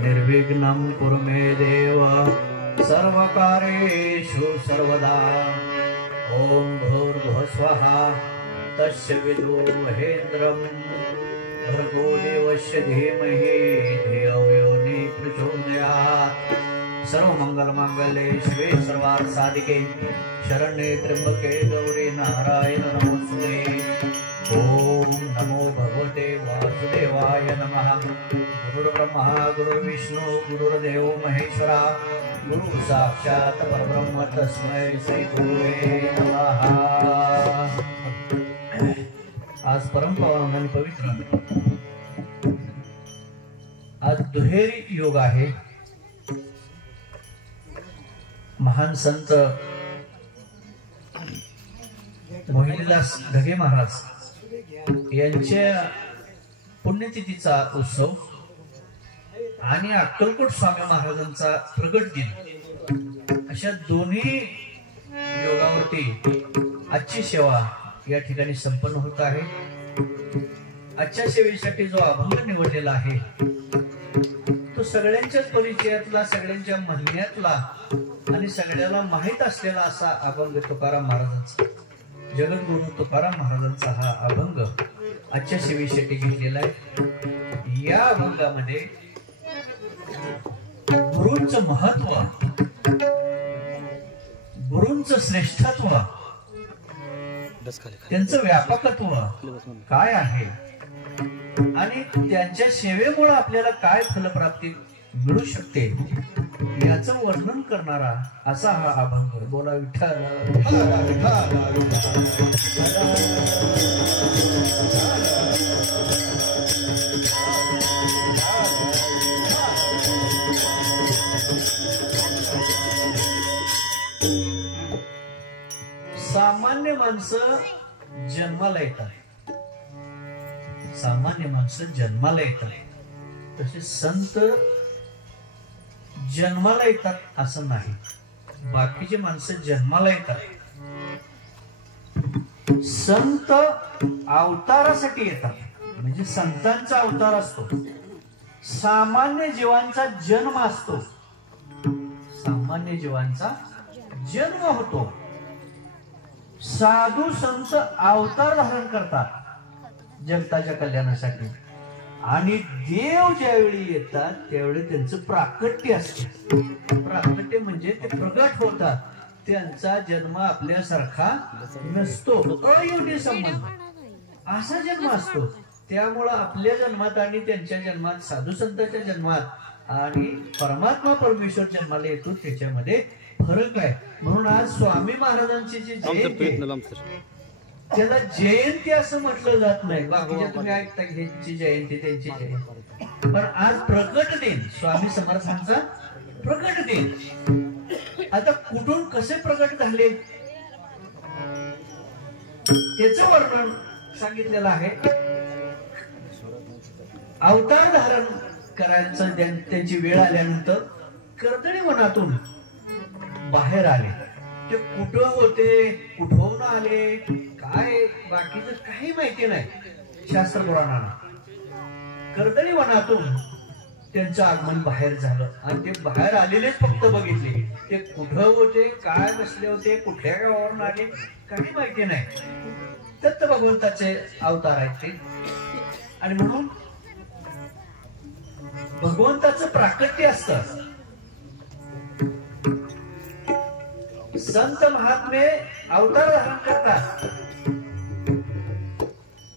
निर्विघ्नं कुरु मे देव सर्वकार्येषु सर्वदा। ओम भूर्भुवः स्वः तस्य विदुर्महेन्द्रं भर्गो देवस्य धीमहि धियो यो न प्रचोदयात्। सर्वमंगलमांगल्ये शिवे सर्वार्थसाधिके शरण्ये त्र्यंबके गौरी नारायण नमोस्तुते। ओम नमो भगवते वासुदेवाय नमः। गुरुर्ब्रह्मा गुरुर्विष्णु गुरुर्देव महेश्वरा गुरु साक्षात् परब्रह्म तस्मै श्री गुरुवे नमः। आज परम पावन आणि पवित्र आज दुहेरी योग आहे। महान संत मोहिनीदास ढगे महाराज यांच्या पुण्यतिथीचा उत्सव आणि अक्कलकोट स्वामी महाराजांचा प्रगट दिन अशा दोन्ही योगावरती आजची सेवा या ठिकाणी संपन्न होत आहे। आजच्या सेवेसाठी जो अभंग निवडलेला आहे तो सगळ्यांच्याच परिचयातला सगळ्यांच्या म्हणण्यातला आणि सगळ्याला माहित असलेला असा अभंग तुकाराम महाराजांचा जगद्गुरु तुकाराम महाराजांचा हा अभंग आजच्या सेवेसाठी घेतलेला आहे। या अभंगामध्ये गुरूंचं महत्व गुरूंचं श्रेष्ठत्व त्यांचं व्यापकत्व काय आहे आणि त्यांच्या सेवेमुळे आपल्याला काय फलप्राप्ती मिळू शकते याचं वर्णन करणारा असा हा अभंग। बोला विठ्ठल सामान्य माणसं जन्माला येतात, सामान्य माणसं जन्माला येतात तसे संत जन्माला येतात असं नाही। बाकीचे माणसं जन्माला येतात, संत अवतारासाठी येतात म्हणजे संतांचा अवतार असतो। सामान्य जीवांचा जन्म असतो, सामान्य जीवांचा जन्म होतो। साधू संत अवतार धारण करतात जगताच्या कल्याणासाठी आणि देव ज्यावेळी येतात त्यावेळी त्यांचं प्राकट्य असतं. प्राकट्य म्हणजे ते प्रगट होतात. त्यांचा जन्म आपल्यासारखा नसतो, अयोग्य संबंध असा जन्म असतो. त्यामुळं आपल्या जन्मात आणि त्यांच्या जन्मात, साधू संतांच्या जन्मात आणि परमात्मा परमेश्वर जन्माला येतो त्याच्यामध्ये फरक आहे. म्हणून आज स्वामी महाराजांची जी जयंती त्याला जयंती असं म्हटलं जात नाही. बाकीच्या तुम्ही ऐकता ह्यांची जयंती त्यांची जयंती, पण आज प्रकट दिन, स्वामी समर्थांचा प्रकट दिन. आता कुठून कसे प्रकट झाले त्याचं वर्णन सांगितलेलं आहे. अवतार धारण करायचं त्यांची वेळ आल्यानंतर कर्दळी वनातून बाहेर आले. ते कुठं होते, कुठून आले, काय बाकीचं काही माहिती नाही शास्त्र पुराणांना. कर्दळी वनातून त्यांचं आगमन बाहेर झालं आणि ते बाहेर आलेलेच फक्त बघितले. ते कुठं होते, काय बसले होते, कुठल्या गावावरून आले, काही माहिती नाही. दत्त भगवंताचे अवतार आहेत ते. आणि म्हणून भगवंताचं प्राकट्य असतं. संत महात्मे अवतार धारण करतात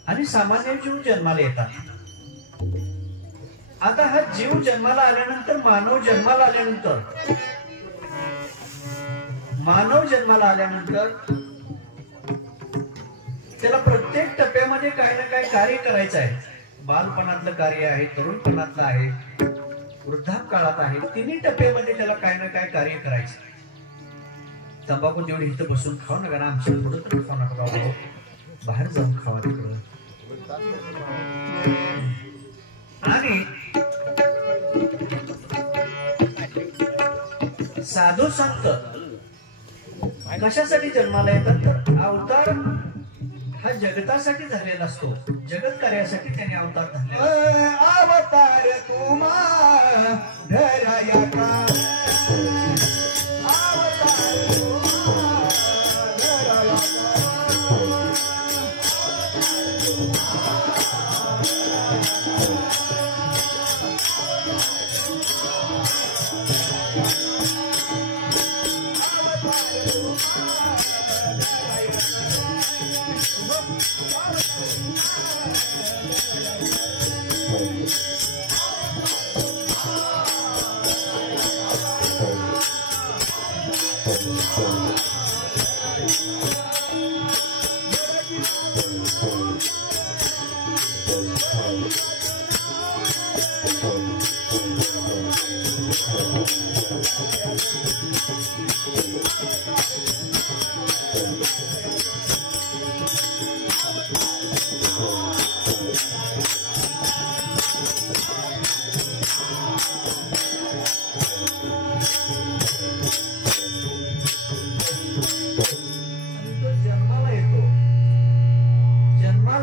आणि सामान्य जीव जन्माला येतात. आता हा जीव जन्माला आल्यानंतर, मानव जन्माला आल्यानंतर त्याला प्रत्येक टप्प्यामध्ये काही ना काही कार्य करायचं आहे. बालपणातलं कार्य आहे, तरुणपणातलं आहे, वृद्धापकाळात आहे. तिन्ही टप्प्यामध्ये त्याला काही ना काही कार्य करायचं. तंबाखू तेवढी इथं बसून खाऊ नका ना, आमच्या पुढं तर खाऊ नका, बाहेर जाऊन खावा तिकडं. आणि साधू संत कशासाठी जन्माला येतात तर अवतार हा जगतासाठी झालेला असतो. जगत कार्यासाठी त्याने अवतार धरले. अवतार तुम्हा धराया का,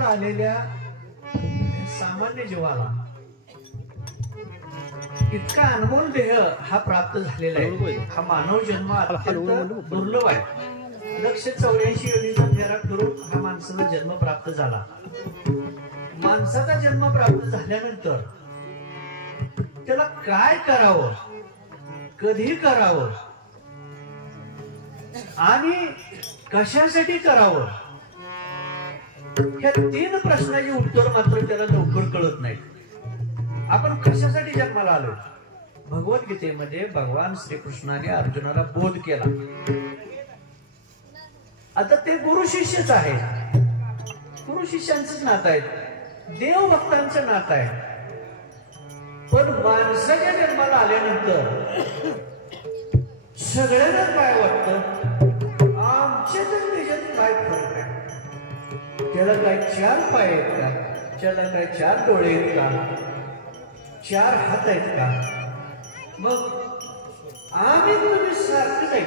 आलेल्या सामान्य जीवाला इतका अनमोल देह हा प्राप्त झालेला आहे. हा मानव जन्म अत्यंत दुर्लभ आहे. 184 योनीचा फेरा करून हा माणसाचा जन्म प्राप्त झाला. माणसाचा जन्म प्राप्त झाल्यानंतर त्याला काय करावं, कधी करावं आणि कशासाठी करावं, ह्या 3 प्रश्नाची उत्तर मात्र त्याला लवकर कळत नाही. आपण कशासाठी जन्माला आलो? भगवद्गीतेमध्ये भगवान श्रीकृष्णाने अर्जुनाला बोध केला. आता ते गुरु शिष्यच आहे, गुरु शिष्यांचंच नातं आहे, देव भक्तांचं नातं आहे. पण माणसाच्या जन्माला आल्यानंतर सगळ्यांना काय वाटतं, आमच्यात त्याच्यात काय फरक आहे? त्याला काय 4 पाय आहेत का? त्याला काय 4 डोळे आहेत का? 4 हात आहेत का? मग आम्ही तुम्ही सारखंच आहे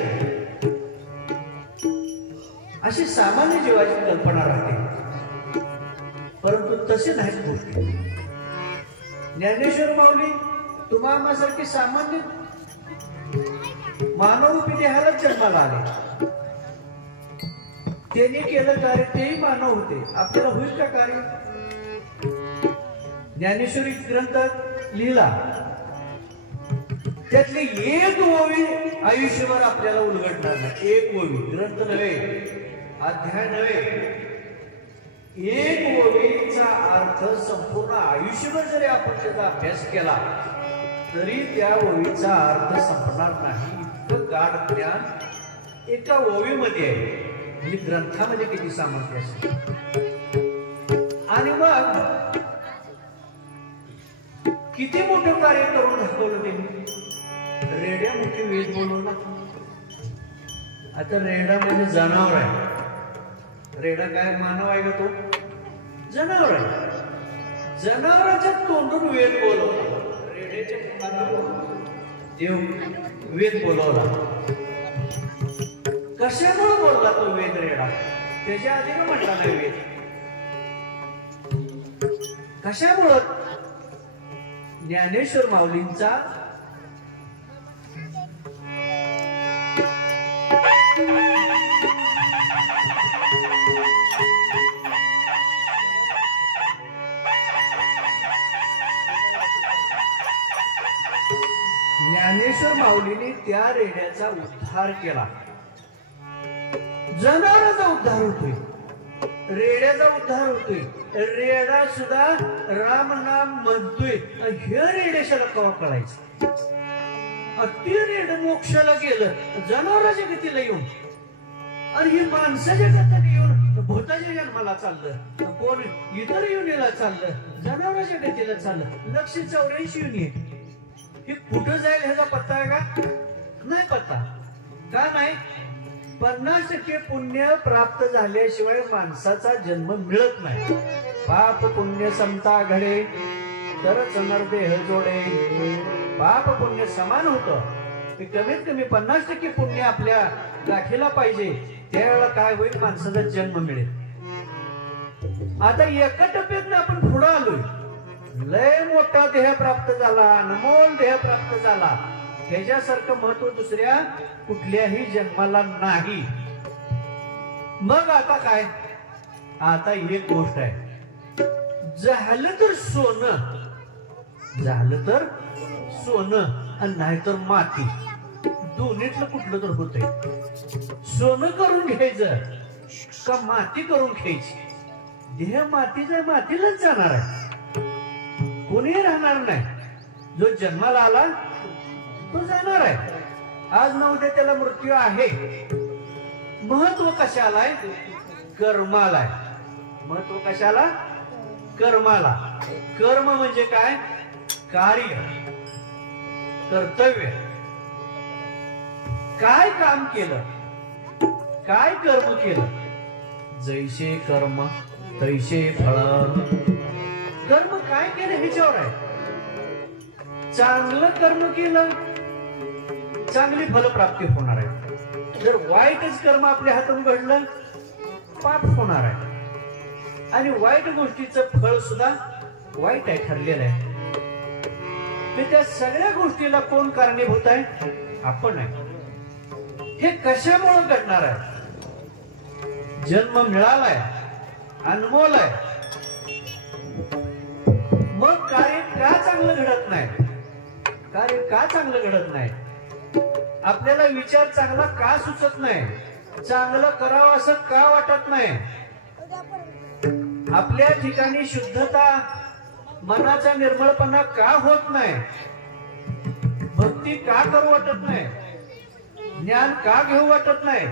अशी सामान्य जीवाची कल्पना राहते. परंतु तसे नाहीत गोष्टी. ज्ञानेश्वर माऊली तुम्हा आम्हासारखी सामान्य मानवरूपी देहालाच जन्माला आले. त्यांनी केलं कार्य, तेही मानव होते. आपल्याला होईल का कार्य? ज्ञानेश्वरी ग्रंथ लिहिला, त्यातली एक ओवी आयुष्यभर आपल्याला उलगडणार नाही. एक ओवी, ग्रंथ नव्हे, अध्याय नव्हे, एक ओवीचा अर्थ संपूर्ण आयुष्यभर जरी आपण त्याचा अभ्यास केला तरी त्या ओवीचा अर्थ संपणार नाही. इतकं गाढ ज्ञान एका ओवीमध्ये आहे. म्हणजे ग्रंथामध्ये किती सामर्थ्य असेल. आणि मग किती मोठं कार्य करून दाखवलं त्यांनी. रेड्या मोठी वेद बोलवला. आता रेडा म्हणजे जनावर आहे. रेडा काय मानव आहे का? तो जनावर आहे. जनावराच्या तोंडून वेद बोलवला. रेड्याच्या देव वेद बोलवला. कशामुळे बोलला तो वेद रेडा? त्याच्या आधी का म्हटला नाही वेद? कशामुळं? ज्ञानेश्वर माऊलींचा ज्ञानेश्वर माऊलीने त्या रेड्याचा उद्धार केला. जनावरांचा उद्धार होतोय, रेड्याचा उद्धार होतोय. रेडा सुद्धा राम नाम म्हणतोय. हे रेड्याला कवा कळायचं? अति रेड मोक्षाला गेलं जनावराच्या गतीला येऊन, आणि ही माणसाच्या गतीने येऊन भूताच्या जन्माला चाललं. कोण इतर युनीला चाललं, जनावराच्या गतीला चाललं. 184 युनी. हे कुठं जाईल ह्याचा पत्ता आहे का? नाही पत्ता. का नाही? 50% पुण्य प्राप्त झाल्याशिवाय माणसाचा जन्म मिळत नाही. पाप पुण्य समता घडे तरच नरदेह जोडे. पाप पुण्य समान होतं. कमीत कमी 50% पुण्य आपल्या गाठीला पाहिजे, त्यावेळेला काय होईल? माणसाचा जन्म मिळेल. आता एका टप्प्यात आपण पुढे आलोय. लय मोठा देह प्राप्त झाला, अनमोल देह प्राप्त झाला. ह्याच्यासारखं महत्व दुसऱ्या कुठल्याही जन्माला नाही. मग आता काय? आता एक गोष्ट आहे. झालं तर सोनं, झालं तर सोनं, आणि नाही तर माती. दोन्हीतलं कुठलं तर होतंय. सोनं करून घ्यायचं का माती करून घ्यायची? देह मातीचा मातीलाच जाणार आहे. कोणी राहणार नाही. जो जन्माला आला तो जाणार आहे. आज न उद्या त्याला मृत्यू आहे. महत्व कशाला आहे? कर्माला आहे. महत्व कशाला? कर्माला. कर्म म्हणजे काय? कार्य, कर्तव्य. काय काम केलं, काय कर्म केलं, जैसे कर्म तैसे फळ. कर्म काय केलं ह्याच्यावर आहे. चांगलं कर्म केलं, चांगली फलप्राप्ती होणार आहे. जर वाईटच कर्म आपल्या हातून घडलं, पाप होणार आहे. आणि वाईट गोष्टीचं फळ सुद्धा वाईट आहे, ठरलेलं आहे. त्या सगळ्या गोष्टीला कोण कारणीभूत आहे? आपण आहे. हे कशामुळे घडणार आहे? जन्म मिळालाय, अनमोल आहे. मग कार्य का चांगलं घडत नाही? कार्य का चांगलं घडत नाही? आपल्याला विचार चांगला का सुचत नाही? चांगलं करावं असं का वाटत नाही? आपल्या ठिकाणी शुद्धता, मनाचा निर्मळपणा का होत नाही? भक्ती का करू वाटत नाही? ज्ञान का घेऊ वाटत नाही?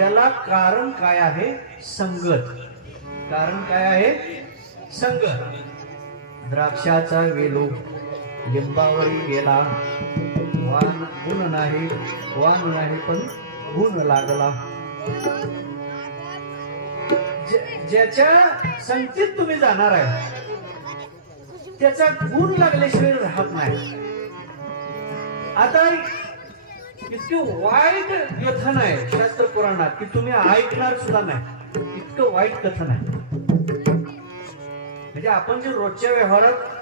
याला कारण काय आहे? संगत. कारण काय आहे? संगत. द्राक्षाचा वेलो लिंबावरी गेला, वान गुण नाही, वान नाही पण गुण लागला. ज्याच्या संगतीत तुम्ही जाणार आहे त्याचा गुण लागल्याशिवाय राहत नाही. आता इतकं वाईट कथन आहे शास्त्र पुराणात की तुम्ही ऐकणार सुद्धा नाही. इतकं वाईट कथन आहे. म्हणजे आपण जे रोजच्या व्यवहारात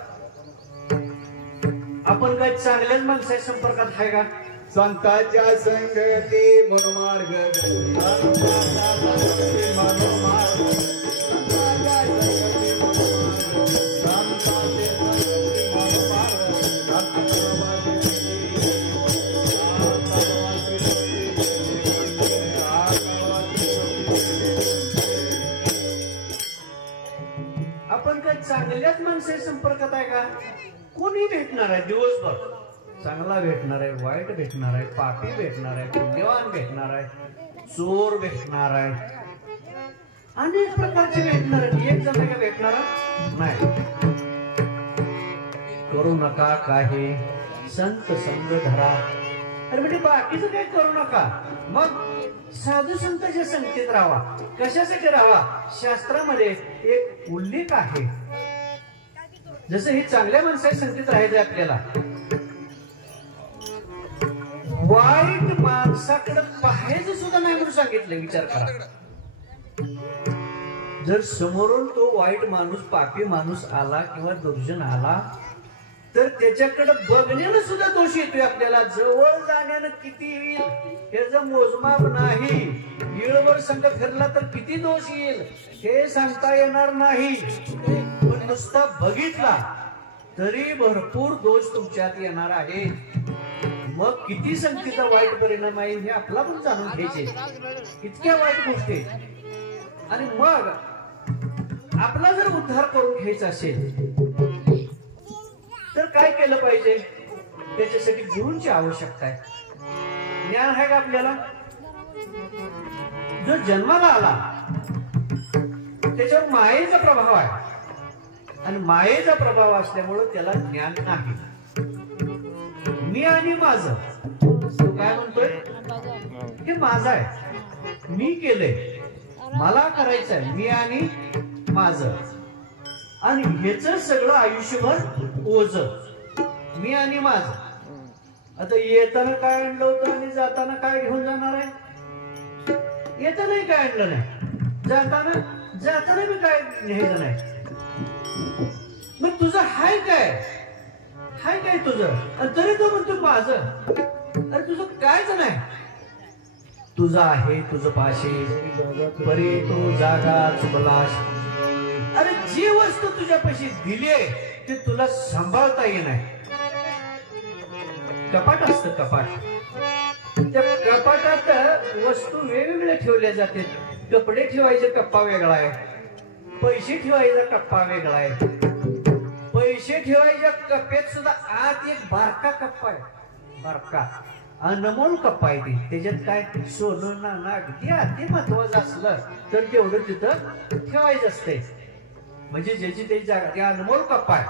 आपण काय चांगल्याच माणसाच्या संपर्कात आहे का? संतांच्या संगती मनोमार्ग, संतांच्या संगती मनोमार्ग, संतांच्या संगती मनोमार्ग, माणसाच्या संपर्कात आहे का? कोणी भेटणार आहे दिवसभर? चांगला भेटणार आहे, वाईट भेटणार आहे, पापी भेटणार आहे, पुण्यवान भेटणार आहे, चोर भेटणार आहे, अनेक प्रकारचे भेटणार आहे. एक जण का भेटणार नाही. करू नका काही संत संग धरा. अरे म्हणजे बाकीचं काही करू नका. मग साधू संतांच्या संगतीत राहावा. कशासाठी राहावा? शास्त्रामध्ये एक उल्लेख आहे. जसं ही चांगल्या माणसाच्या संगतीत राहायचं आपल्याला. वाईट माणसाकडे पाहायचं सुद्धा नाही म्हणून सांगितलं. विचार करा. जर समोरून तो वाईट माणूस, पापी माणूस आला किंवा दुर्जन आला तर त्याच्याकडे बघण्याला सुद्धा दोष येतोय आपल्याला. जवळ जाण्यानं किती येईल त्याचं मोजमाप नाही. येळभर संघ फिरला तर किती दोष येईल हे सांगता येणार नाही. पण नुसता बघितला तरी भरपूर दोष तुमच्यात येणार आहे. मग किती संगतीचा वाईट परिणाम आहे हे आपला पण जाणून घ्यायचे. इतक्या वाईट गोष्टी. आणि मग आपला जर उद्धार करून घ्यायचा असेल तर काय केलं पाहिजे? त्याच्यासाठी गुरूंची आवश्यकता आहे. ज्ञान आहे का आपल्याला? जो जन्माला आला त्याच्यावर मायेचा प्रभाव आहे आणि मायेचा प्रभाव असल्यामुळे त्याला ज्ञान नाही. मी आणि माझं, तो काय म्हणतोय? हे माझं आहे, मी केलंय, मला करायचं आहे, मी आणि माझं. आणि हेच सगळं आयुष्यभर ओझ, मी आणि माझं. आता येताना काय आणलं होतं आणि जाताना काय घेऊन जाणार आहे? येतानाही काय आणलं नाही, जाताना मी काय न्यायचं नाही. मग तुझं हाय काय तुझं? आणि तरी तो म्हणतो माझं. अरे तुझं कायच नाही. तुझं आहे तुझं पाशी परी तू जागा चुकलास. अरे जी वस्तू तुझ्यापाशी दिली आहे ती तुला सांभाळता येणार. कपाट असतं, कपाट. त्या कपाटात वस्तू वेगवेगळ्या ठेवल्या जाते. कपडे ठेवायचा कप्पा वेगळा आहे, पैसे ठेवायचा कप्पा वेगळा आहे. पैसे ठेवायच्या कप्प्यात सुद्धा आत एक बारका कप्पा आहे, बारका अनमोल कप्पा आहे. त्याच्यात काय सोनं नाणं अगदी अति महत्वाचं असलं तर तेवढं तिथं ठेवायचं असते. म्हणजे ज्याची त्याची जागा, त्या अनमोल कप्पा आहे.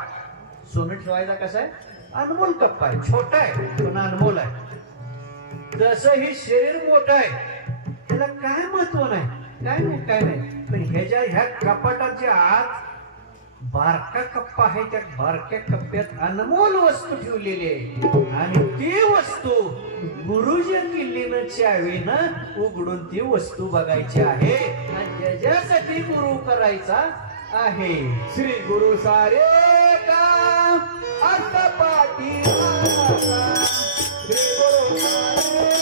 सोनं ठेवायचा कसा आहे? अनमोल कप्पा आहे. छोटा आहे पण अनमोल आहे. जसं हे शरीर मोठं आहे त्याला काय महत्व नाही, काय नाही. पण ह्या कपाटाच्या आत बारका कप्पा आहे. त्या बारक्या कप्प्यात अनमोल वस्तू ठेवलेली आहे आणि ती वस्तू गुरुजी किल्लीनं चावीनं उघडून ती वस्तू बघायची आहे आणि त्याच्यासाठी गुरु करायचा आहे. श्री गुरु सारे का अर्थ पाठी. श्री गुरु सारे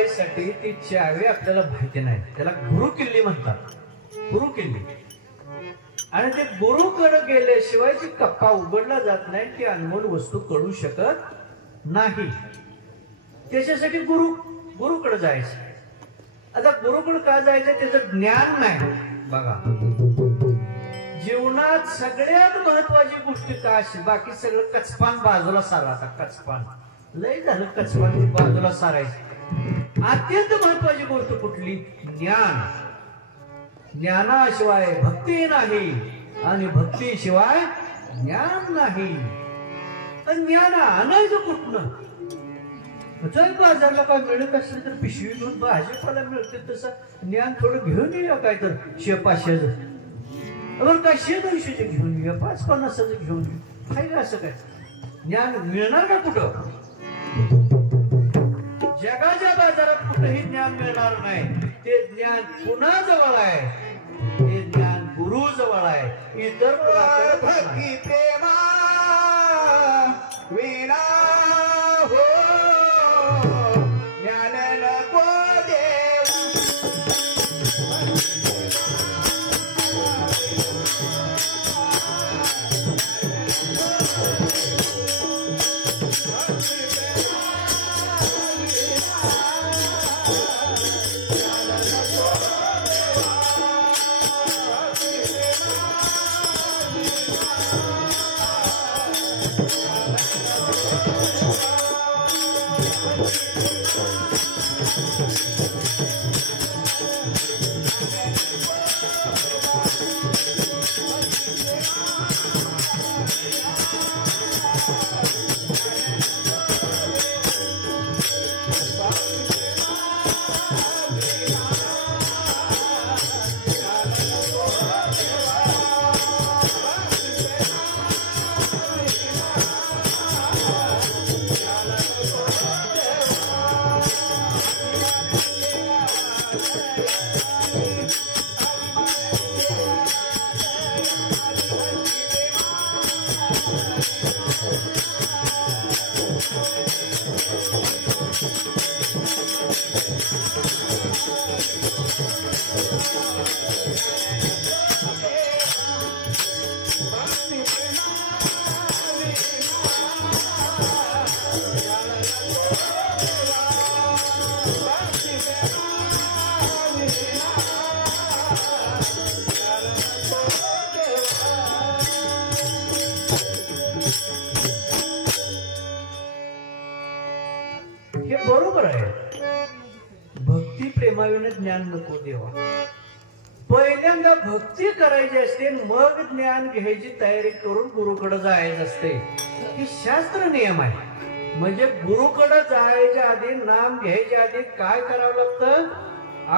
उघडायसाठी ती चावी आपल्याला माहिती नाही, त्याला गुरु किल्ली म्हणतात. गुरु किल्ली. आणि ते गुरुकडे गेल्याशिवाय ती कप्पा उघडला जात नाही, ती अनमोल वस्तू कळू शकत नाही. त्याच्यासाठी गुरुकडे जायचं. आता गुरुकडे का जायचं? त्याचं ज्ञान नाही. बघा, जीवनात सगळ्यात महत्वाची गोष्ट काय असेल? बाकी सगळं कचपान बाजूला सारा. कचपान लय झालं, कचपान बाजूला सारायचं. अत्यंत महत्वाची गोष्ट कुठली? ज्ञान. ज्ञानाशिवाय भक्ती नाही आणि भक्तीशिवाय ज्ञान नाही. ज्ञान आणायचं कुठनं? चल बाजारला काय मिळत असेल तर पिशवी घेऊन भाजीपाला मिळते तसं ज्ञान थोडं घेऊन येऊया. काय तर 500 बरं काय 100-200 घेऊन येऊया, 5-50 घेऊन येऊ. काय असं काय ज्ञान मिळणार का कुठं? जगाच्या बाजारात कुठेही ज्ञान मिळणार नाही. ते ज्ञान पुन्हा जवळ आहे, ते ज्ञान गुरु जवळ आहे. इतर भक्ती प्रेमा विना हो ज्ञान नको देऊ. हे बरोबर आहे. भक्ती प्रेमाविने ज्ञान नको देवा. पहिल्यांदा भक्ती करायची असते, मग ज्ञान घ्यायची तयारी करून गुरुकडे जायचं असते. ही शास्त्र नियम आहे. म्हणजे गुरुकडे जायच्या आधी, नाम घ्यायच्या आधी काय करावं लागतं?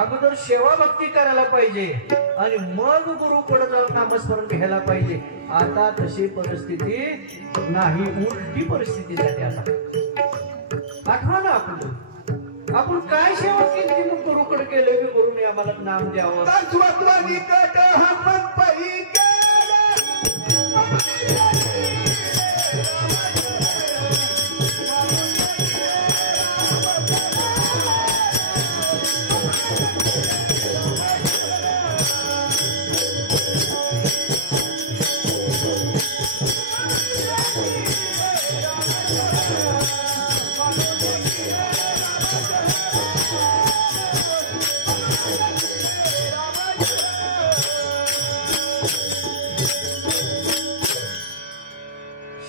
अगोदर सेवा भक्ती करायला पाहिजे आणि मग गुरुकडे जाऊन नामस्मरण घ्यायला पाहिजे. आता तशी परिस्थिती नाही, उलटी परिस्थिती झाली. आता आठवा ना आपण काय सेवा केली? मग गुरुकडे गेलो की गुरुने आम्हाला नाम द्यावं.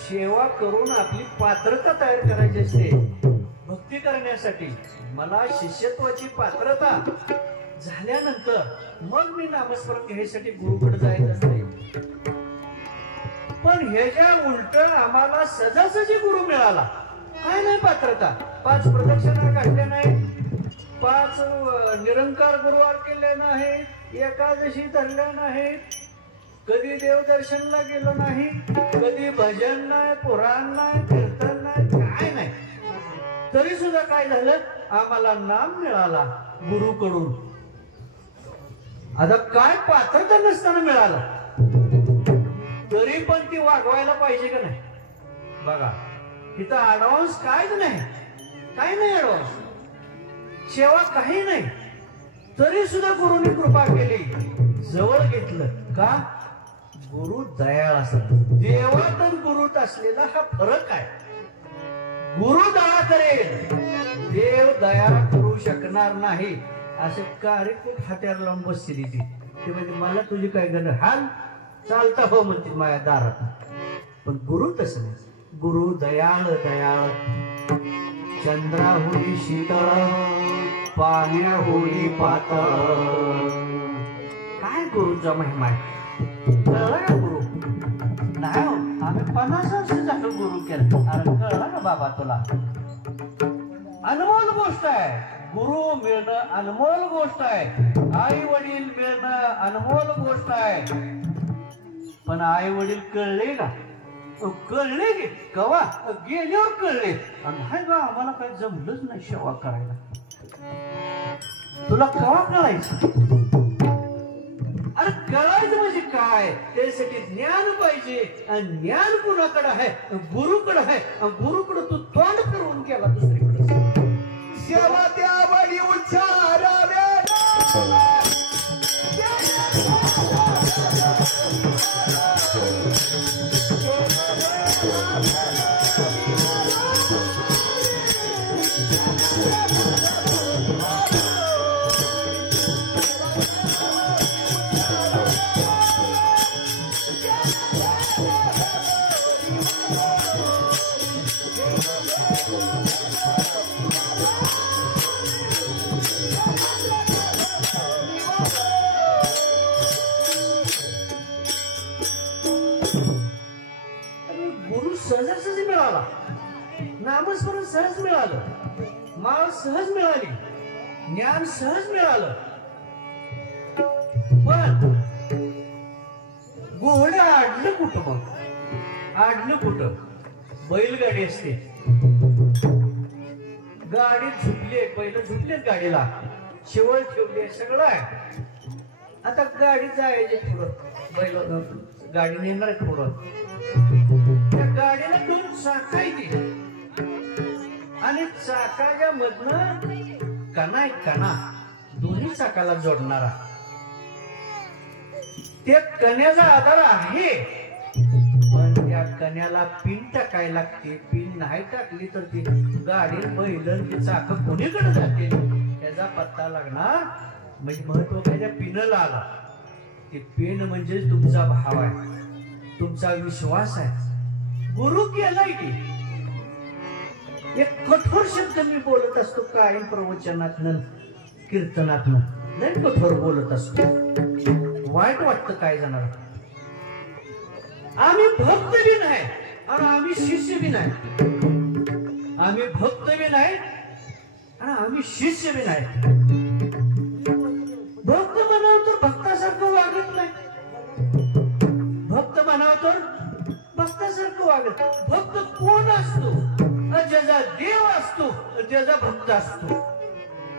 सेवा करून आपली पात्रता तयार करायची असते. भक्ती करण्यासाठी मला शिष्यत्वाची पात्रता झाल्यानंतर मग मी नामस्मरण घ्यायसाठी गुरुकडे जायचं असते. पण ह्याच्या उलट आम्हाला सजासजी गुरु मिळाला. काय नाही पात्रता, 5 प्रदक्षिणा काढल्या नाहीत, 5 निरंकार गुरुवार केले नाहीत, एकादशी धरल्या नाहीत, कधी देवदर्शनला गेलो नाही, कधी भजन नाही, पुराण नाही, कीर्तन नाही, काय नाही. तरी सुद्धा काय झालं? आम्हाला नाम मिळाला गुरुकडून. आता काय पात्रता नसताना मिळालं तरी पण ती वागवायला पाहिजे का नाही? बघा, तिथं ऍडव्हान्स कायच नाही, काय नाही ऍडव्हान्स. सेवा काही नाही, तरी सुद्धा गुरुनी कृपा केली, जवळ घेतलं. का? गुरु दयाळ असत. देवात आणि गुरुत असलेला हा फरक आहे. गुरु दया करेल, देव दया करू शकणार नाही. असे कार्यकूट हात्यार लावून बसली ती. ते म्हणजे मला तुझी काय गरज, हाल चालता हो म्हणते माझ्या दारात. पण गुरु तसं नाही. गुरु दयाळ दयाळ. चंद्रा होई शीतळ, पाण्या होई पातळ. काय गुरुचा महिमा आहे. कळलं का गुरु? नाही हो, आम्ही 50 वर्ष झालं गुरु केलं. अरे कळलं का बाबा तुला? अनमोल गोष्ट आहे. गुरु मिळणं अनमोल गोष्ट आहे. आई वडील मिळणं अनमोल गोष्ट आहे. पण आई वडील कळले का? कळले की कवा गेल्यावर कळले. नाही का आम्हाला काही जमलंच नाही सेवा करायला. तुला कवा कळायचं? अरे कळायचं म्हणजे काय? त्यासाठी ज्ञान पाहिजे. आणि ज्ञान कुणाकडे आहे? गुरुकडे आहे. गुरुकडे तू तोंड फिरवून केला दुसरीकडे. सेवा त्यावरी उच्चारावे. सहजासहजी मिळाला. नामस्मरण सहज मिळालं. माळ सहज मिळाली. ज्ञान सहज मिळालं. पण घोडे आडलं कुठं? मग आडलं कुठं? बैलगाडी असते, गाडी झुकली, बैल झुकलेत गाडीला, शेवळ ठेवली, सगळं आहे. आता गाडी जायची पुढं, बैल गाडी नेणार आहे पुढं. त्या गाडीला 2 चाक आहेत आणि चाकाच्या मधनं कणा आहे, कणा दोन्ही चाकाला जोडणारा. त्या कण्याचा आधार आहे, पण त्या कण्याला पिन टाकायला लागते. पिन नाही टाकली तर ती गाडी बैल ते चाक कोणीकडे जाते त्याचा पत्ता लागणार. म्हणजे महत्व त्याच्या पिनला आला. ते पिन म्हणजे तुमचा भाव आहे, तुमचा विश्वास आहे. गुरु केलाय की एक कठोर शब्द मी बोलत असतो कायम प्रवचनातनं कीर्तनातनं. लय कठोर बोलत असतो. वाईट वाटतं काय जाणार. आम्ही भक्त बी नाही आणि आम्ही शिष्य बी नाही. आम्ही भक्त बी नाही आणि आम्ही शिष्य बी नाही. भक्त म्हणावं तर भक्तासारखं वागत नाही. भक्त म्हणावं तर भक्तासारखं वागत. भक्त कोण असतो? ज्याचा देव असतो, त्याचा भक्त असतो.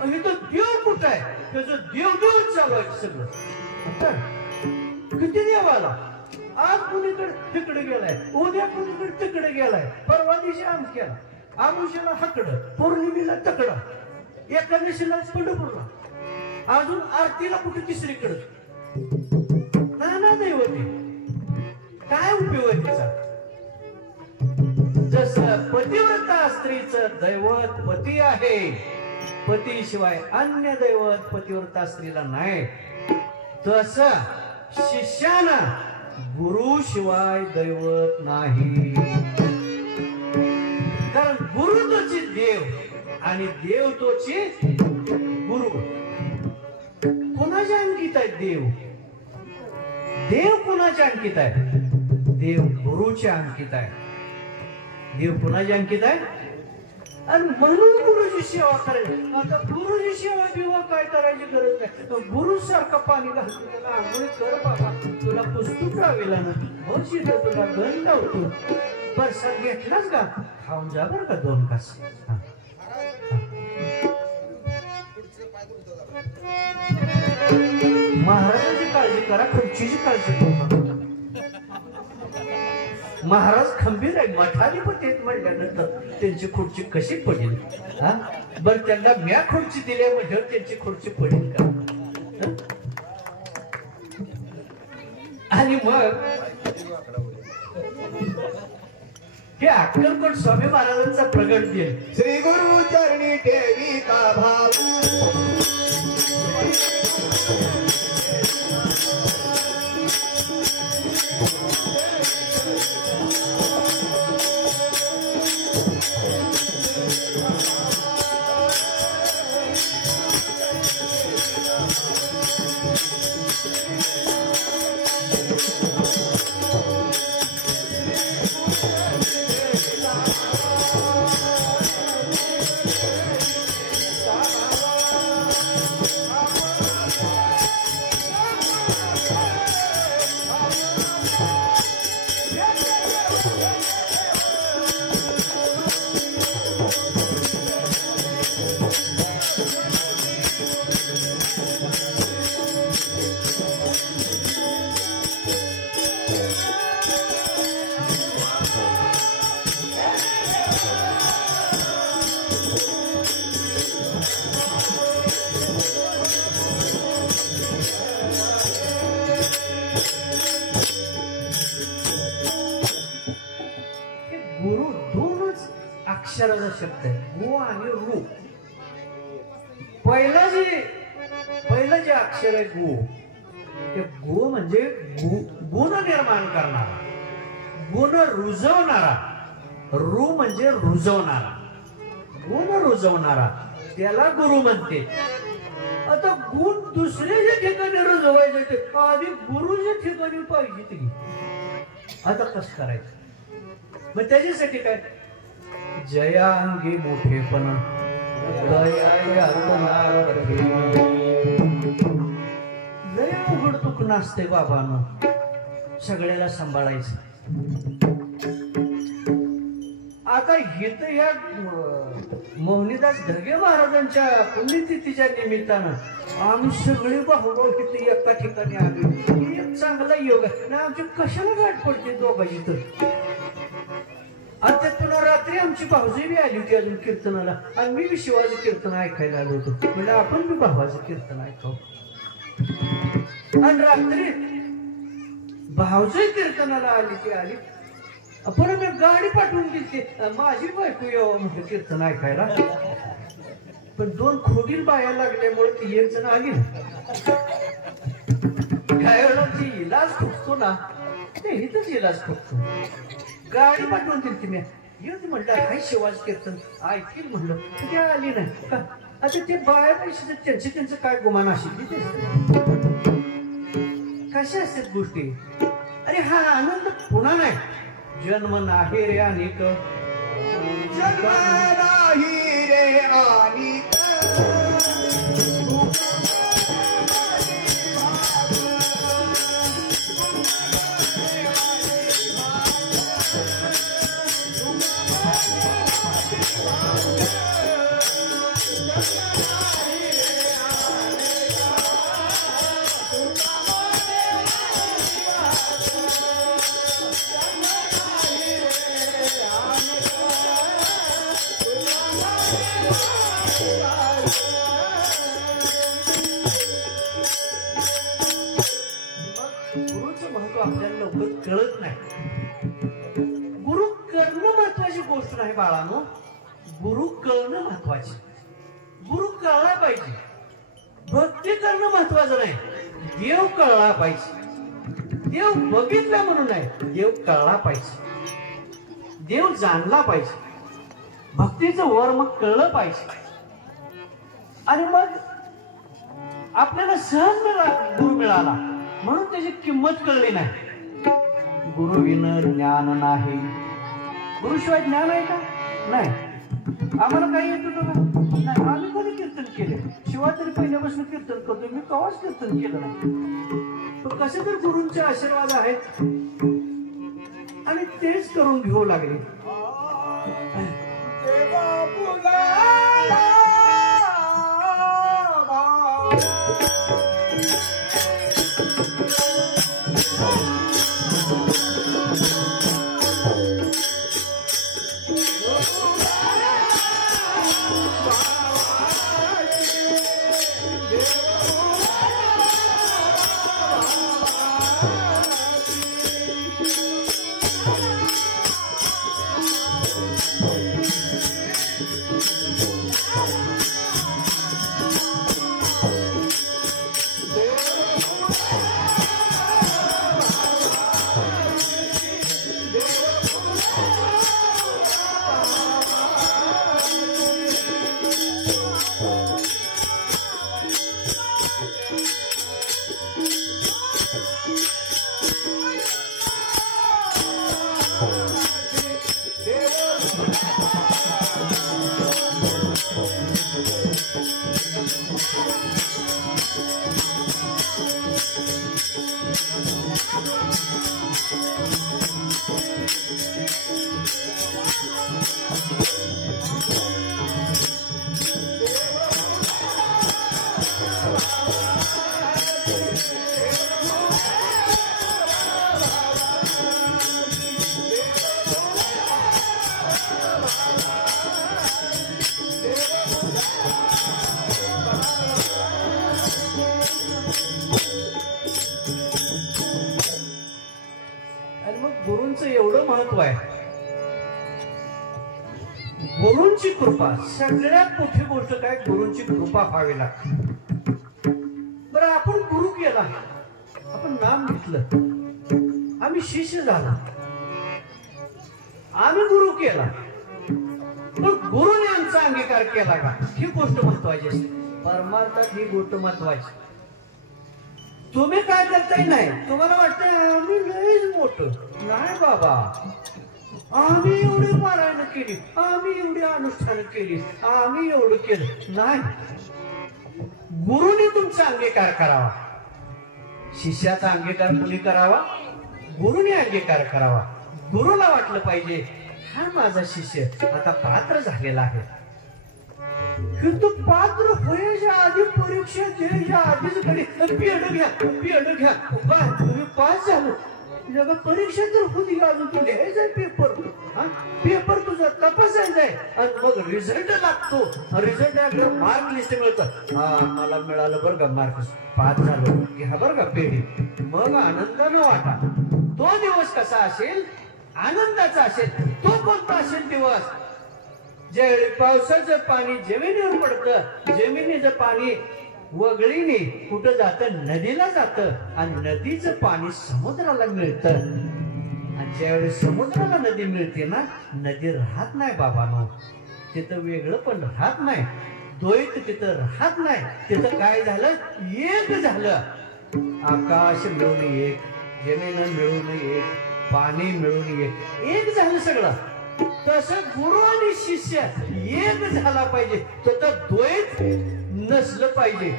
आणि तो देव कुठं आहे? त्याचं देव देव चालू आहे सगळं. किती देव आला? आज कुणीकडे तिकडे गेलाय, उद्या कुणीकडे तिकडे गेलाय, परवा दिवशी आमक्याला, आमुष्याला हकडं, पौर्णिमेला तकडा, एकादशीला पंढरपूरला, अजून आरतीला कुठे तिसरीकडे. नाना दैवते. काय उपयोग आहे तिचा? जसं पतिव्रता स्त्रीचं दैवत पती आहे, पतीशिवाय अन्य दैवत पतिव्रता स्त्रीला नाही, तसं शिष्याना गुरु शिवाय दैवत नाही. कारण गुरु तोची देव आणि देव तोची गुरु. कोणाच्या अंकित आहे देव? देव कोणाच्या अंकित आहे? देव गुरुच्या अंकित आहे. देव कोणाच्या अंकित आहे? आणि म्हणून गुरुची सेवा करायची. आता गुरुची सेवा बिवा काय करायची गरज नाही. गुरु सारखं पाणी घालतो, त्याला आंघोळी कर बाबा, तुला पुस्तक लावेला ना, हो शिकव, तुला गण लावतो. प्रसाद घेतलाच का? खाऊन जा बरं का 2 घास. महाराजांची काळजी करा, खुर्चीची काळजी करू नका. महाराज खंबीर आहे, मठाधिपती आहेत म्हटल्यानंतर त्यांची खुर्ची कशी पडेल? हा बर, त्यांना म्या खुर्ची दिल्या म्हणजे त्यांची खुर्ची पडेल का? आणि मग हे अक्कलकोट स्वामी महाराजांचा प्रगट दिन. श्री गुरु चरणी ठेवी का भाव, गुरु दोनच अक्षराचा शब्द आहे, गो आणि रू. पहिलं जे अक्षर आहे गो, ते गो म्हणजे गुण निर्माण करणारा, गुण रुजवणारा. रू म्हणजे रुजवणारा, गुण रुजवणारा, त्याला गुरु म्हणते. आता गुण दुसऱ्याच्या ठिकाणी रुजवायचे ते आधी गुरुच्या ठिकाणी पाहिजे ते. आता कसं करायचं? मग त्याच्यासाठी काय? जयांगी मोठेपण लय अवघड तुक नसते बाबांनो, सगळ्याला सांभाळायचं. आता इथं या मोहनीदास ढगे महाराजांच्या पुण्यतिथीच्या निमित्तानं आम्ही सगळे भाऊभाऊ इथे एका ठिकाणी आलो. एक चांगला योग आहे ना. आमची कशाला गाठ पडते दोघांची तर. आणि त्यात पुन्हा रात्री आमची भाऊजी बी आली होती अजून कीर्तनाला, आणि मी बी शिवाजी कीर्तन ऐकायला आलो होतो. म्हणजे आपण बी भावाचं कीर्तन ऐकावं. आणि रात्री भाऊजी कीर्तनाला आली ती आली, परत मी गाडी पाठवून दिली माझी बायको यावं म्हटलं कीर्तन ऐकायला. पण दोन खोडील बाया लागल्यामुळे ती एक जण आली. काय वेळा ती इलाज खुटतो ना, ते इथंच इलाज खुटतो. गाडी पाठवून दिली ती मी येऊन म्हटलं हाय शिवाजी कीर्तन ऐकतील म्हणलं, ते आली नाही का. आता ते बाया पैसे त्यांचं काय गुमान असेल कशा असतात गोष्टी. अरे हा आनंद पुन्हा नाही. जन्म नाही रे अनेक, जन्म नाही रे अनेक, गुरुचं महत्व आपल्याला लवकर कळत नाही. गुरु करणं महत्वाची गोष्ट नाही बाळांनो, गुरु कळणं महत्वाची. गुरु कळला पाहिजे. भक्ती करणं महत्वाचं नाही, देव कळला पाहिजे. देव बघितला म्हणून नाही, देव कळला पाहिजे, देव जाणला पाहिजे. भक्तीचं वर मग कळलं पाहिजे. आणि मग आपल्याला सहज गुरु मिळाला म्हणून त्याची किंमत कळली नाही. गुरु विना ज्ञान नाही. गुरुशिवाय ज्ञान आहे का? नाही. आम्हाला काही येत होतं का? नाही. आम्ही कधी कीर्तन केले? शिवाय तरी पहिल्यापासून कीर्तन करतो मी, कवाच कीर्तन केलं नाही. पण कसे तर गुरूंचे आशीर्वाद आहेत आणि तेच करून घेऊ लागले. आणि मग गुरूंचं एवढं महत्व आहे. गुरूंची कृपा सगळ्यात मोठी गोष्ट काय, गुरूंची कृपा व्हावी लागते. बरं, आपण गुरु केला, आपण नाम घेतलं, आम्ही शिष्य झालो, आम्ही गुरु केला, पण गुरुने आमचा अंगीकार केला का, ही गोष्ट महत्वाची असते. परमार्थात ही गोष्ट महत्वाची. तुम्ही काय करताय नाही, तुम्हाला वाटतंय आम्ही लयच मोठं नाही बाबा, आम्ही एवढी पारायण केली, आम्ही एवढी अनुष्ठान केली, आम्ही एवढं केलं नाही. गुरुने तुमचा अंगीकार करावा. शिष्याचा अंगीकार कुणी करावा, गुरुने अंगीकार करावा. गुरुला वाटलं पाहिजे हा माझा शिष्य आता पात्र झालेला आहे. तू पात्र व्हायच्या आधी, परीक्षा द्यायच्या आधीच कडे पेढ घ्या, पेढ घ्या, तुम्ही पास झालो. परीक्षा तर होती, अजून तू लिहायचंय पेपर, पेपर तुझा तपासायचा आहे, आणि मग रिझल्ट लागतो. रिझल्ट लागल्यावर मार्क लिस्ट मिळतं, मला मिळालं बरं का, मार्क पास झालो, घ्या बरं का पेढी. मग आनंदानं वाटा. तो दिवस कसा असेल, आनंदाचा असेल. तो कोणता असेल दिवस, ज्यावेळी पावसाचं पाणी जमिनीवर पडतं, जमिनीचं पाणी वगळीने कुठं जातं, नदीला जातं, आणि नदीचं पाणी समुद्राला मिळतं. आणि ज्यावेळी समुद्राला नदी मिळते ना, नदी राहत नाही बाबांनो, तिथं वेगळं पण राहत नाही, द्वैत तिथं राहत नाही. तिथं काय झालं, एक झालं. आकाश मिळून एक, जमीन मिळून एक, पाणी मिळून एक, एक झालं सगळं. तसं गुरु आणि शिष्य एक झाला पाहिजे, तर द्वैत नसलं पाहिजे.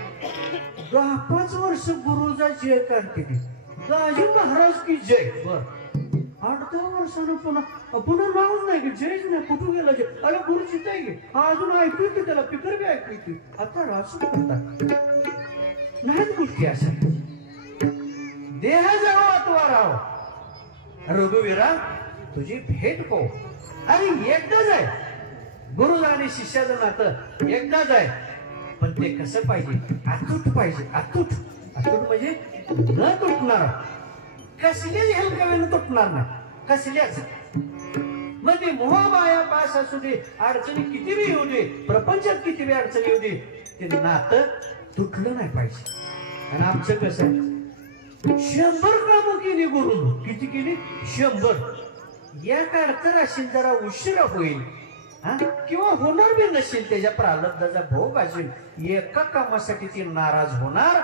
10-5 वर्ष गुरुचा जय करते, राजे महाराज की जय. बर, 8-10 वर्षानं पुन्हा नावच नाही की, जयच नाही, कुठं गेला जय, अरे गुरु चित आहे की, अजून ऐकू की, त्याला पिकर बी ऐकू की. आता राजू करतात नाहीत गोष्टी अशा. देहा जावं अथवा राहावं, रघुवीरा तुझी भेट हो. अरे एकदाच आहे, गुरु आणि शिष्याचं नातं एकदाच आहे. पण ते कसं पाहिजे, अतूट पाहिजे. अतूट, अतूट म्हणजे न तुटणार, कसल्याच हेलकाव्यानं तुटणार नाही, कसल्याच. मग ते मोहमाया पास असू दे, अडचणी किती बी येऊ दे, प्रपंचात किती बी अडचणी येऊ दे, ते नातं तुटलं नाही पाहिजे. आणि आमचं कसं, 100 कामं केली गुरु, किती केली, 100. या काढतर असेल, जरा उशिरा होईल, किंवा होणार बी नसेल, त्याच्या प्रारब्धाचा भोग असेल, एका कामासाठी ती नाराज होणार,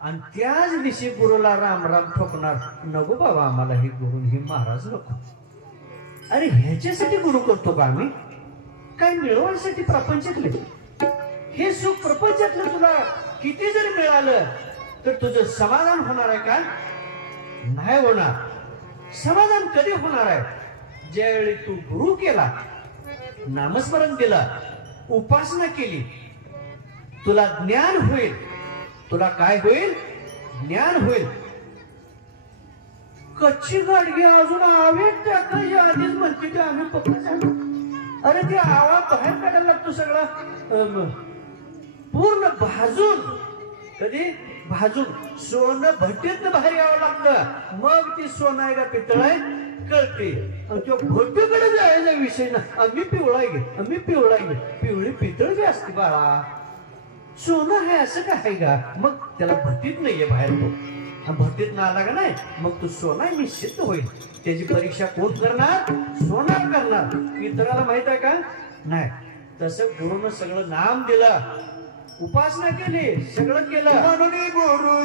आणि त्याच दिवशी गुरुला राम राम ठोकणार, नको बाबा आम्हाला हे गुरु, हे महाराज नको. अरे ह्याच्यासाठी गुरु करतो का आम्ही, काय मिळवण्यासाठी प्रपंचातले हे सुख, प्रपंचातलं तुला किती जरी मिळालं तर तुझं समाधान होणार आहे का, नाही होणार. समाधान कधी होणार आहे, ज्यावेळी तू गुरु केला, नामस्मरण केलं, उपासना केली, तुला ज्ञान होईल. तुला काय होईल, ज्ञान होईल. कच्ची गाडगी अजून आवेग टाकायच्या आधीच म्हणते की आम्ही पक्क झालो. अरे ते आवा बाहेर काढायला लागतो सगळा, पूर्ण भाजून, कधी भाजून सोनं भट्टीतनं बाहेर यावं लागतं, मग ती सोनं आहे का पितळ आहे कळते. तो भट्टीकडे जायचा विषय ना, आम्ही पिवळा घे, आम्ही पिवळा घे, पिवळी पितळ बी असते बाळा, सोनं आहे असं काय आहे का. मग त्याला भट्टीत नाहीये बाहेर, तो भट्टीत ना आला का नाही, मग तो सोना निश्चित होईल. त्याची परीक्षा कोण करणार, सोनार करणार. इतराला माहित आहे का नाही. तसं गुरुनं सगळं नाम दिलं, उपासना केली, सगळं केलं, म्हणून गुरु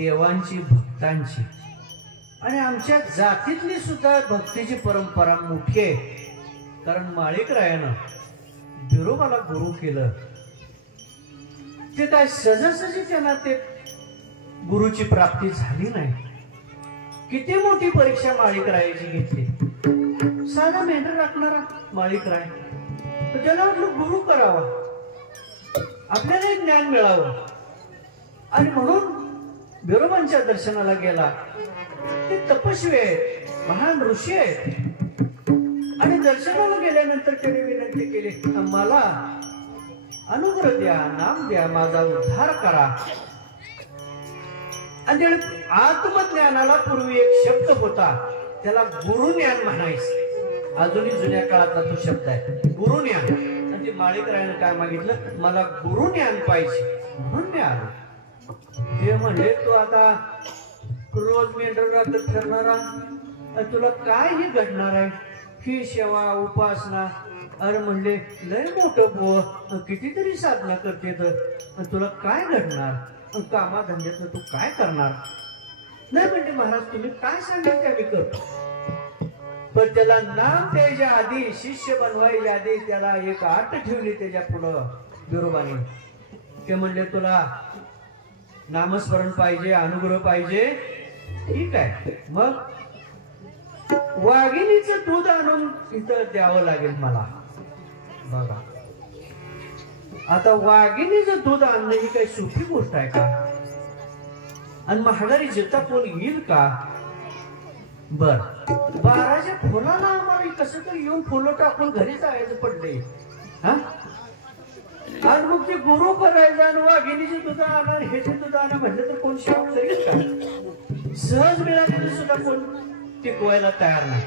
देवांची भक्तांची आणि आमच्या जातीतली सुद्धा भक्तीची परंपरा मोठी आहे. कारण माळिकरायानं बिरोबाला गुरु केलं. ते काय सहजासहजी त्यांना ते गुरुची प्राप्ती झाली नाही. किती मोठी परीक्षा माळिकरायाची घेतली. साधा मेंढर राखणारा माळिकराय, तर त्याला वाटलं गुरु करावा, आपल्याला ज्ञान मिळावं, आणि म्हणून बिरोबांच्या दर्शनाला गेला. ते तपस्वी आहेत, महान ऋषी आहेत, आणि दर्शनाला गेल्यानंतर त्याने विनंती केली, मला अनुग्रह द्या, नाम द्या, माझा उद्धार करा. आणि आत्मज्ञानाला पूर्वी एक शब्द होता, त्याला गुरुज्ञान म्हणायचं. अजूनही जुन्या काळातला तो शब्द आहे, गुरुज्ञान. आणि ते माळिकरायाने काय मागितलं, मला गुरुज्ञान पाहिजे, म्हणून मी आलो. ते म्हणले, तू आता रोज मेंढर राखत फिरणारा, तुला काय हे घडणार आहे, ही सेवा उपासना. अरे म्हणले, लय मोठं बो, कितीतरी साधना करते, तर तुला काय घडणार, कामाधंद्यात तू काय करणार. नाही म्हणते, महाराज तुम्ही काय सांगाल त्या मी करतो. पण त्याला नाम द्यायच्या आधी, शिष्य बनवायच्या आधी त्याला एक अट ठेवली त्याच्या पुढं बिरोबाने. ते म्हणले, तुला नामस्मरण पाहिजे, अनुग्रह पाहिजे, ठीक आहे, मग वाघिणीचं दूध आणून इथं द्यावं लागेल मला. बघा, आता वाघिणीचं दूध आणणं ही काही सोपी गोष्ट आहे का, आणि महागारी जेता कोण येईल का. बर, बाराच्या फुलाला आम्हाला कसं तरी येऊन फुलं टाकून घरी जायचं पडले. हा, आणि मग ते गुरु करायचं आणि वाघिणीचे दूध आणा, ह्याचे दूध आणा म्हटलं तर कोण शाप करेल का. सहज मिळालेलं सुद्धा कोण टिकवायला तयार नाही.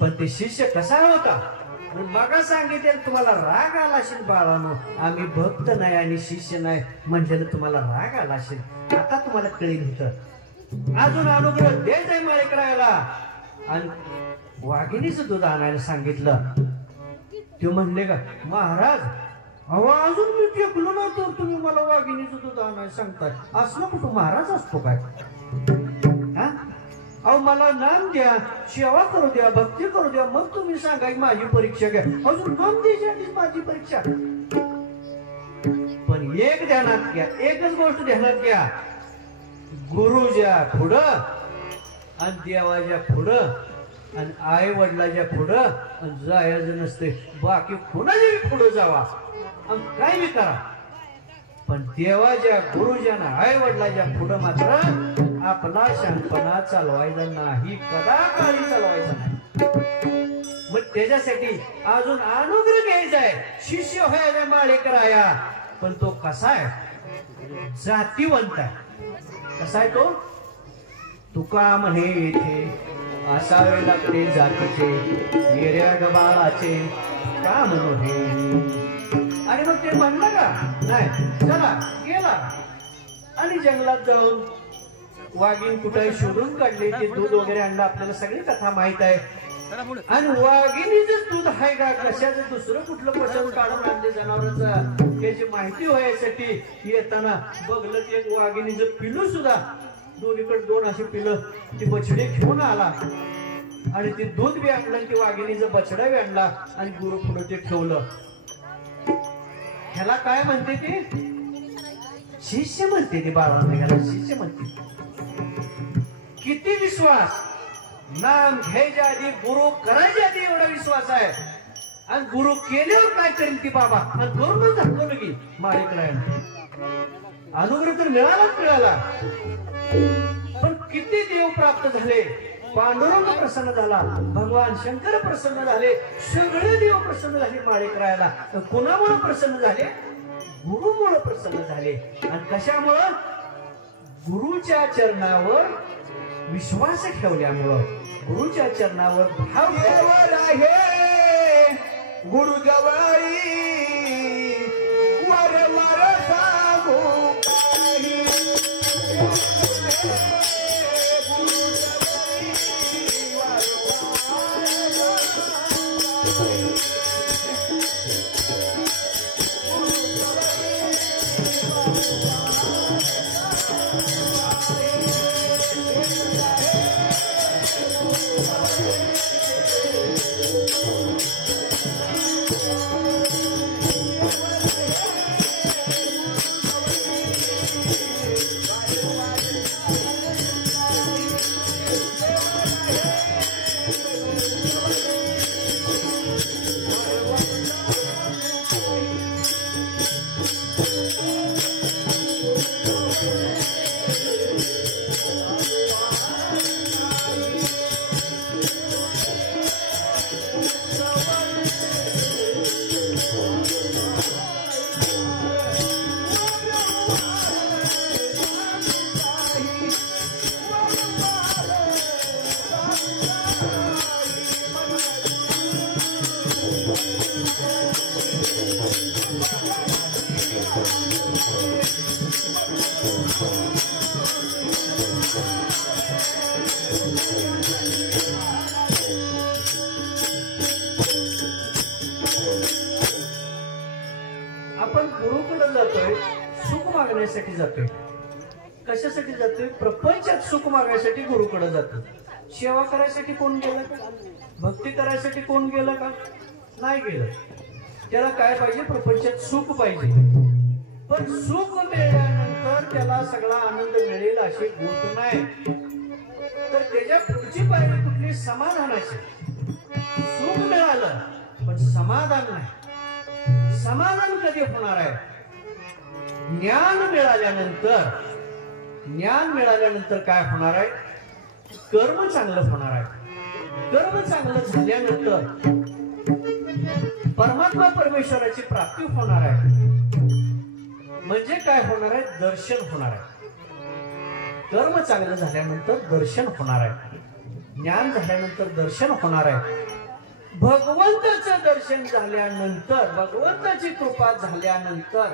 पण ते शिष्य कसा होता, बघा सांगितलं, तुम्हाला राग आला असेल बाळानो, आम्ही भक्त नाही आणि शिष्य नाही म्हटलेलं तुम्हाला राग आला असेल. आता तुम्हाला कळेल होतं. अजून अनुग्रह द्यायचंय माळिकरायाला, आणि वाघिणीचं दूध आणायला सांगितलं. ते म्हणले का, महाराज अहो अजून मी टेकलो ना, तर तुम्ही मला वाघिणीचं दूध आणायला सांगताय. असलं कुठं महाराज असतो काय. हा, अहो मला नाम द्या, सेवा करू द्या, भक्ती करू द्या, मग तुम्ही सांगा माझी परीक्षा घ्या. अजून नाम द्यायची आधीच माझी परीक्षा. पण एक ध्यानात घ्या, एकच गोष्ट ध्यानात घ्या, गुरुच्या पुढं आणि देवाच्या पुढं आणि आई वडिलाच्या पुढं जायचं नसते. बाकी कोणाच्या पुढे जावा आणि काय बी करा, पण देवाच्या, गुरुच्या, आई वडिलाच्या पुढं मात्र आपला शांतपणा चालवायचा नाही, कदा काळी चालवायचा नाही. मग त्याच्यासाठी अजून अनुग्रह घ्यायचा आहे, शिष्य व्हायचा माळिकराया. पण तो कसा आहे, जातीवंत आहे. कसा आहे तो, तुका म्हणे येथे असावे लागते जातीचे, येऱ्या गबाळाचे का म्हणू हे. आणि मग ते म्हणलं का नाही, चला गेला आणि जंगलात जाऊन वाघीण कुठे शोधून काढले, ते दूध वगैरे आणलं. आपल्याला सगळी कथा माहित आहे. आणि वाघिणीच दूध आहे का, कशाचं दुसरं कुठलं पशु काढून आणले जनावरांचं, त्याची माहिती व्हायसाठी येताना बघलं ते एक वाघिणीचं पिलू सुद्धा, दोन्हीकडे दोन अशी पिलं, ती बछडी घेऊन आला आणि ते दूध बी आणलं, ती वाघिणीचं बछडा बी आणला आणि गुरु पुढे ते ठेवलं. ह्याला काय म्हणते ते, शिष्य म्हणते. ते बाळांना ह्याला शिष्य म्हणते. किती विश्वास, नाम घ्यायच्या आधी, गुरु करायच्या आधी एवढा विश्वास आहे. आणि गुरु केल्यावर काय करेल ती बाबा, आणि करूनच दाखवलं की माळिकरायाने. अनुग्रह तर मिळालाच मिळाला, पण किती देव प्राप्त झाले. पांडुरंग प्रसन्न झाला, भगवान शंकर प्रसन्न झाले, सगळे देव प्रसन्न झाले माळिकरायाला. कोणामुळे प्रसन्न झाले, गुरुमुळे प्रसन्न झाले. आणि कशामुळं, गुरुच्या चरणावर विश्वास ठेवल्यामुळं, गुरुच्या चरणावर भाव आहे. गुरु जवळी वर वर सांगू मागण्यासाठी जातोय. कशासाठी जातोय? प्रपंचात सुख मागण्यासाठी गुरुकडे जातो. सेवा करायसाठी कोण गेलं का? भक्ती करायसाठी कोण गेलं का? नाही गेलं. त्याला काय पाहिजे? प्रपंचात सुख पाहिजे. पण सुख मिळाल्यानंतर त्याला सगळा आनंद मिळेल अशी गोष्ट नाही. तर त्याच्या पुढची पायरी कुठली? समाधानाची. सुख मिळालं पण समाधान नाही. समाधान कधी होणार आहे? ज्ञान मिळाल्यानंतर काय होणार आहे? कर्म चांगलं होणार आहे. कर्म चांगलं झाल्यानंतर परमात्मा परमेश्वराची प्राप्ती होणार आहे. म्हणजे काय होणार आहे? दर्शन होणार आहे. कर्म चांगलं झाल्यानंतर दर्शन होणार आहे. ज्ञान झाल्यानंतर दर्शन होणार आहे. भगवंताचं दर्शन झाल्यानंतर, भगवंताची कृपा झाल्यानंतर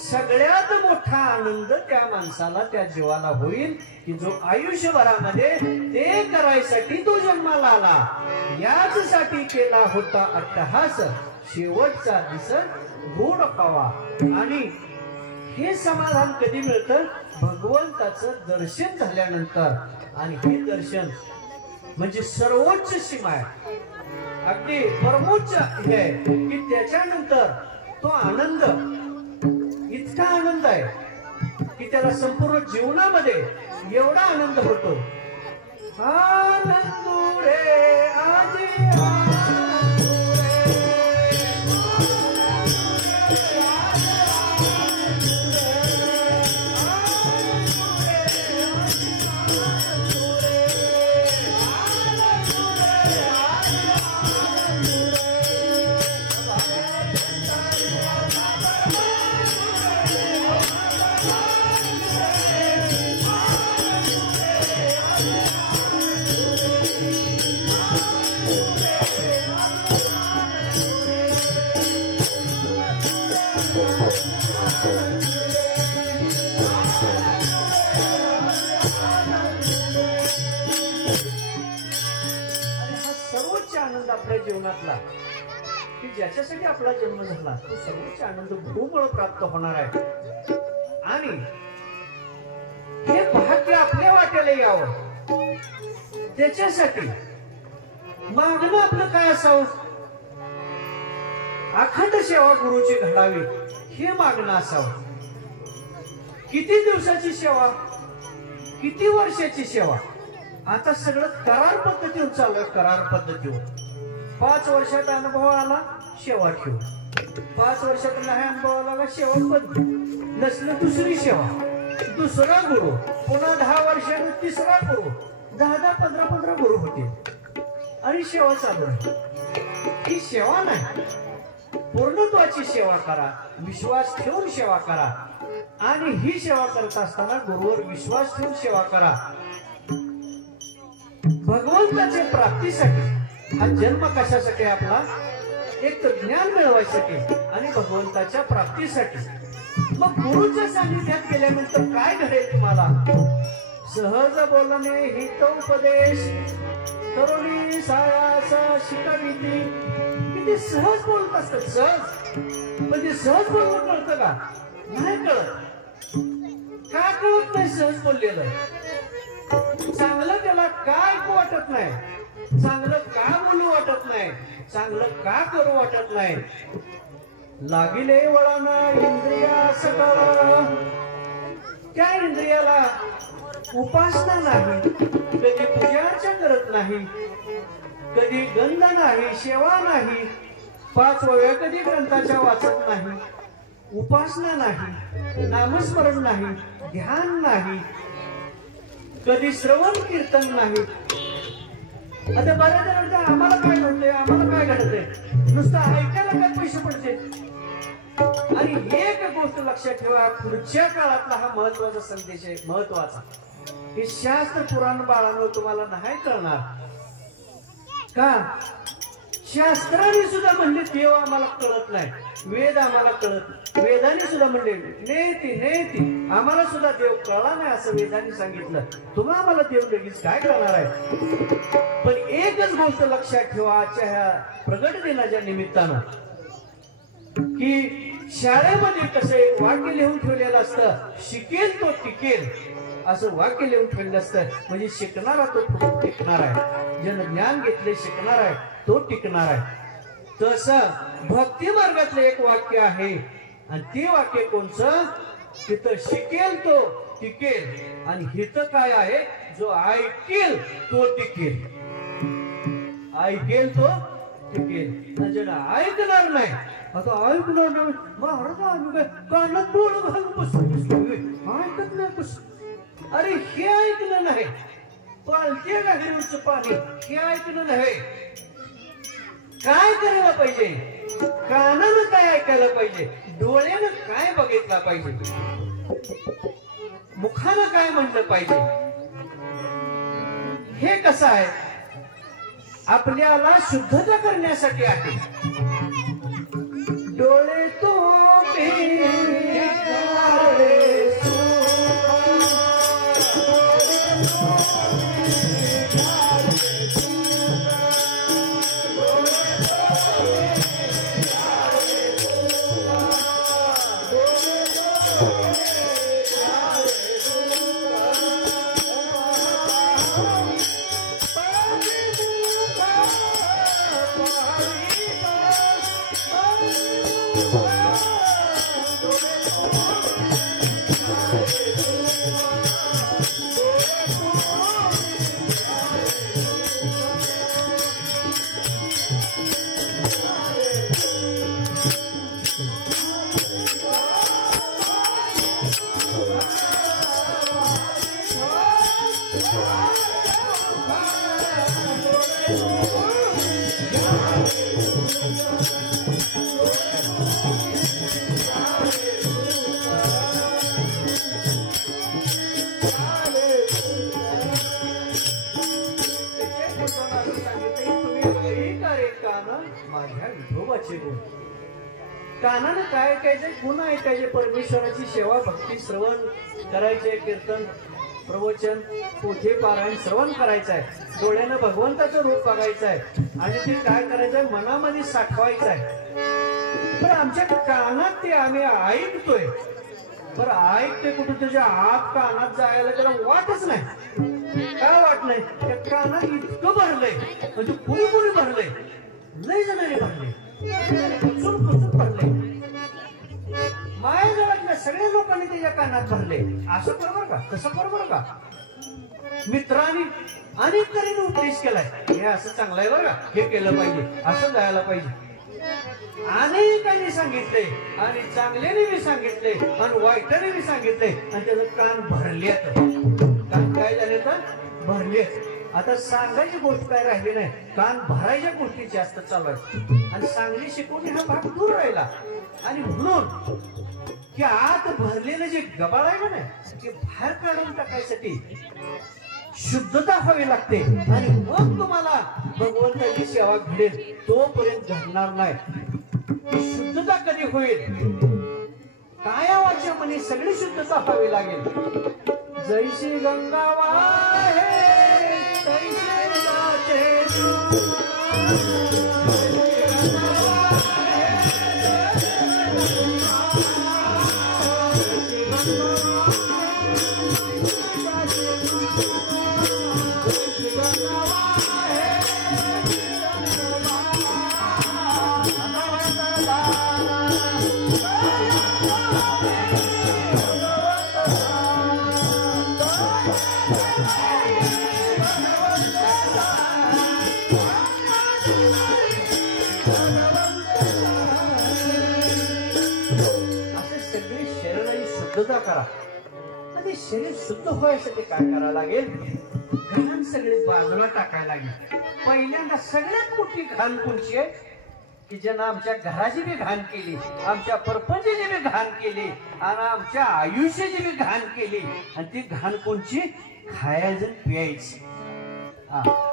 सगळ्यात मोठा आनंद त्या माणसाला, त्या जीवाला होईल की जो आयुष्यभरामध्ये ते करायसाठी तो जन्माला आला. याचसाठी केला होता अट्टहास, शेवटचा दिसत गोड पावा. आणि हे समाधान कधी मिळतं? भगवंताचं दर्शन झाल्यानंतर. आणि हे दर्शन म्हणजे सर्वोच्च सीमा आहे, अगदी परमोच्च आहे की त्याच्यानंतर तो आनंद इतका आनंद आहे की त्याला संपूर्ण जीवनामध्ये एवढा आनंद होतो. आनंदुरे आजी जीवनातला की ज्याच्यासाठी आपला जन्म झाला तो सर्वोच्च आनंद भूमुळे प्राप्त होणार आहे. आणि हे भाग्य आपल्या वाट्याला यावं त्याच्यासाठी मागणं आपलं काय असावं? अखंड सेवा गुरुची घडावी हे मागणं असावं. किती दिवसाची सेवा? किती वर्षाची सेवा? आता सगळं करार पद्धतीवर चालू आहे. करार पद्धतीवर 5 वर्षात अनुभव आला सेवा ठेव, 5 वर्षात नाही अनुभव आला का सेवा बंद, नसलं दुसरी सेवा, दुसरा गुरु, पुन्हा 10 वर्षांनी तिसरा गुरु, 10-10, 15-15 गुरु होते आणि सेवा चालू आहे. ही सेवा नाही, पूर्णत्वाची सेवा करा, विश्वास ठेवून सेवा करा. आणि ही सेवा करत असताना गुरुवर विश्वास ठेवून सेवा करा. भगवंताच्या प्राप्तीसाठी हा जन्म कशासाठी? आपला एक तर ज्ञान मिळवायसाठी आणि भगवंताच्या प्राप्तीसाठी. मग गुरुच्या सानिध्यात गेल्यानंतर काय घडेल तुम्हाला? सहज बोलणे हितोपदेश तरुणी सायासा शिकाविती. किती सहज बोलत असतात. सहज म्हणजे सहज बोलणं कळतं का? नाही कळत. का कळत नाही सहज बोललेलं? चांगलं त्याला काय वाटत नाही, चांगलं का बोलू वाटत नाही, चांगलं का करू वाटत नाही. लागिले वळण इंद्रिया सकळ, त्या इंद्रियाला उपासना नाही, कधी पूजार्चा करत नाही, कधी गंध नाही, सेवा नाही, 5 वेळा कधी ग्रंथाच्या वाचत नाही, उपासना नाही, नामस्मरण नाही, ध्यान नाही, कधी श्रवण कीर्तन नाही. आता बऱ्याच जणांना आम्हाला काय घडतंय, आम्हाला काय घडतंय, नुसतं ऐकायला काय पैसे पडते. आणि एक गोष्ट लक्षात ठेवा, पुढच्या काळातला हा महत्वाचा संदेश आहे. महत्वाचा हे शास्त्र पुराण बाळांनो तुम्हाला नाही कळणार का? शास्त्राने सुद्धा म्हणले देव आम्हाला कळत नाही, वेद आम्हाला कळत, वेदांनी सुद्धा म्हणले नेती नेती आम्हाला सुद्धा देव कळला नाही असं वेदांनी सांगितलं. तुम्हा आम्हाला देव लगेच काय कळणार आहे? पण एकच गोष्ट लक्षात ठेवा आजच्या ह्या प्रगट दिनाच्या निमित्तानं की शाळेमध्ये कसं एक वाक्य लिहून ठेवलेलं असतं, शिकेल तो टिकेल, असं वाक्य लिहून ठेवलेलं असतं. म्हणजे शिकणारा तो पुढे टिकणार आहे, ज्यानं ज्ञान घेतले शिकणार आहे तो टिकणार आहे. तसं भक्ती मार्गातलं एक वाक्य आहे आणि ते वाक्य कोणचं? तिथं शिकेल तो टिकेल आणि हिथं काय आहे? जो ऐकेल तो टिकेल, ऐकेल तो टिकेल. ज्यानं ऐकणार नाही, आता ऐकणार नाही महाराज आम्ही काय कानात बोल घालून बसलो ऐकत नाही बस. अरे हे ऐकलं नाही, पालत्या गाडीवरचं पाणी हे ऐकलं नाही. काय करायला पाहिजे? कानानं काय ऐकायला पाहिजे? डोळ्यानं काय बघितलं पाहिजे? मुखानं काय म्हणलं पाहिजे? हे कसं आहे? आपल्याला शुद्धता करण्यासाठी आहे. डोळे तो कानानं काय ऐकायचे? पुन्हा ऐकायचे परमेश्वराची सेवा, भक्ती, श्रवण करायचे, कीर्तन, प्रवचन, पोथी पारायण श्रवण करायचं आहे. डोळ्यानं भगवंताचं रूप बघायचं आहे आणि ते काय करायचंय? मनामध्ये साठवायचं आहे. पण आमच्या कानात ते आम्ही ऐकतोय, बरं ऐकते कुठं? तुझ्या आत कानात जायला त्याला वाटच नाही. काय वाट नाही? त्या कानात इतकं भरलंय म्हणजे पुरी भरलंय, लय जणांनी भरले, भरले. माया जगातल्या सगळ्या लोकांनी त्याच्या कानात भरले. असं बरोबर का? कसं बरोबर का? मित्रांनी अनेक तऱ्हेने उपदेश केलाय, हे असं चांगलं आहे बरं का, हे केलं पाहिजे, असं जायला पाहिजे. अनेकांनी सांगितले आणि चांगल्याने मी सांगितले आणि वाईटाने मी सांगितले आणि त्याचं कान भरलेत. कान काय झाले तर भरले. आता सांगायची गोष्ट काय राहिली नाही, कान भरायच्या गोष्टी जास्त चालू आहेत आणि चांगली शिकवणी हा भाग दूर राहिला. आणि म्हणून की आत भरलेलं जे गबाळ आहे ना ते बाहेर काढून टाकायसाठी शुद्धता हवी लागते आणि मग तुम्हाला भगवंताची सेवा घडेल. तोपर्यंत घडणार नाही. शुद्धता कधी होईल? काया वाचा म्हणे सगळी शुद्धता हवी लागेल. जैशी गंगा वाहे तैसे नाचे करा. शरीर शुद्ध व्हायसाठी काय करायला लागेल? घाण सगळे बाजूला टाकायला लागेल. पहिल्यांदा सगळ्यात मोठी घाण कोणची आहे? की ज्यानं आमच्या घराची बी घाण केली, आमच्या परपंचाची बी घाण केली आणि आमच्या आयुष्याची बी घाण केली. आणि ती घाण कोणची? खायचं प्यायची.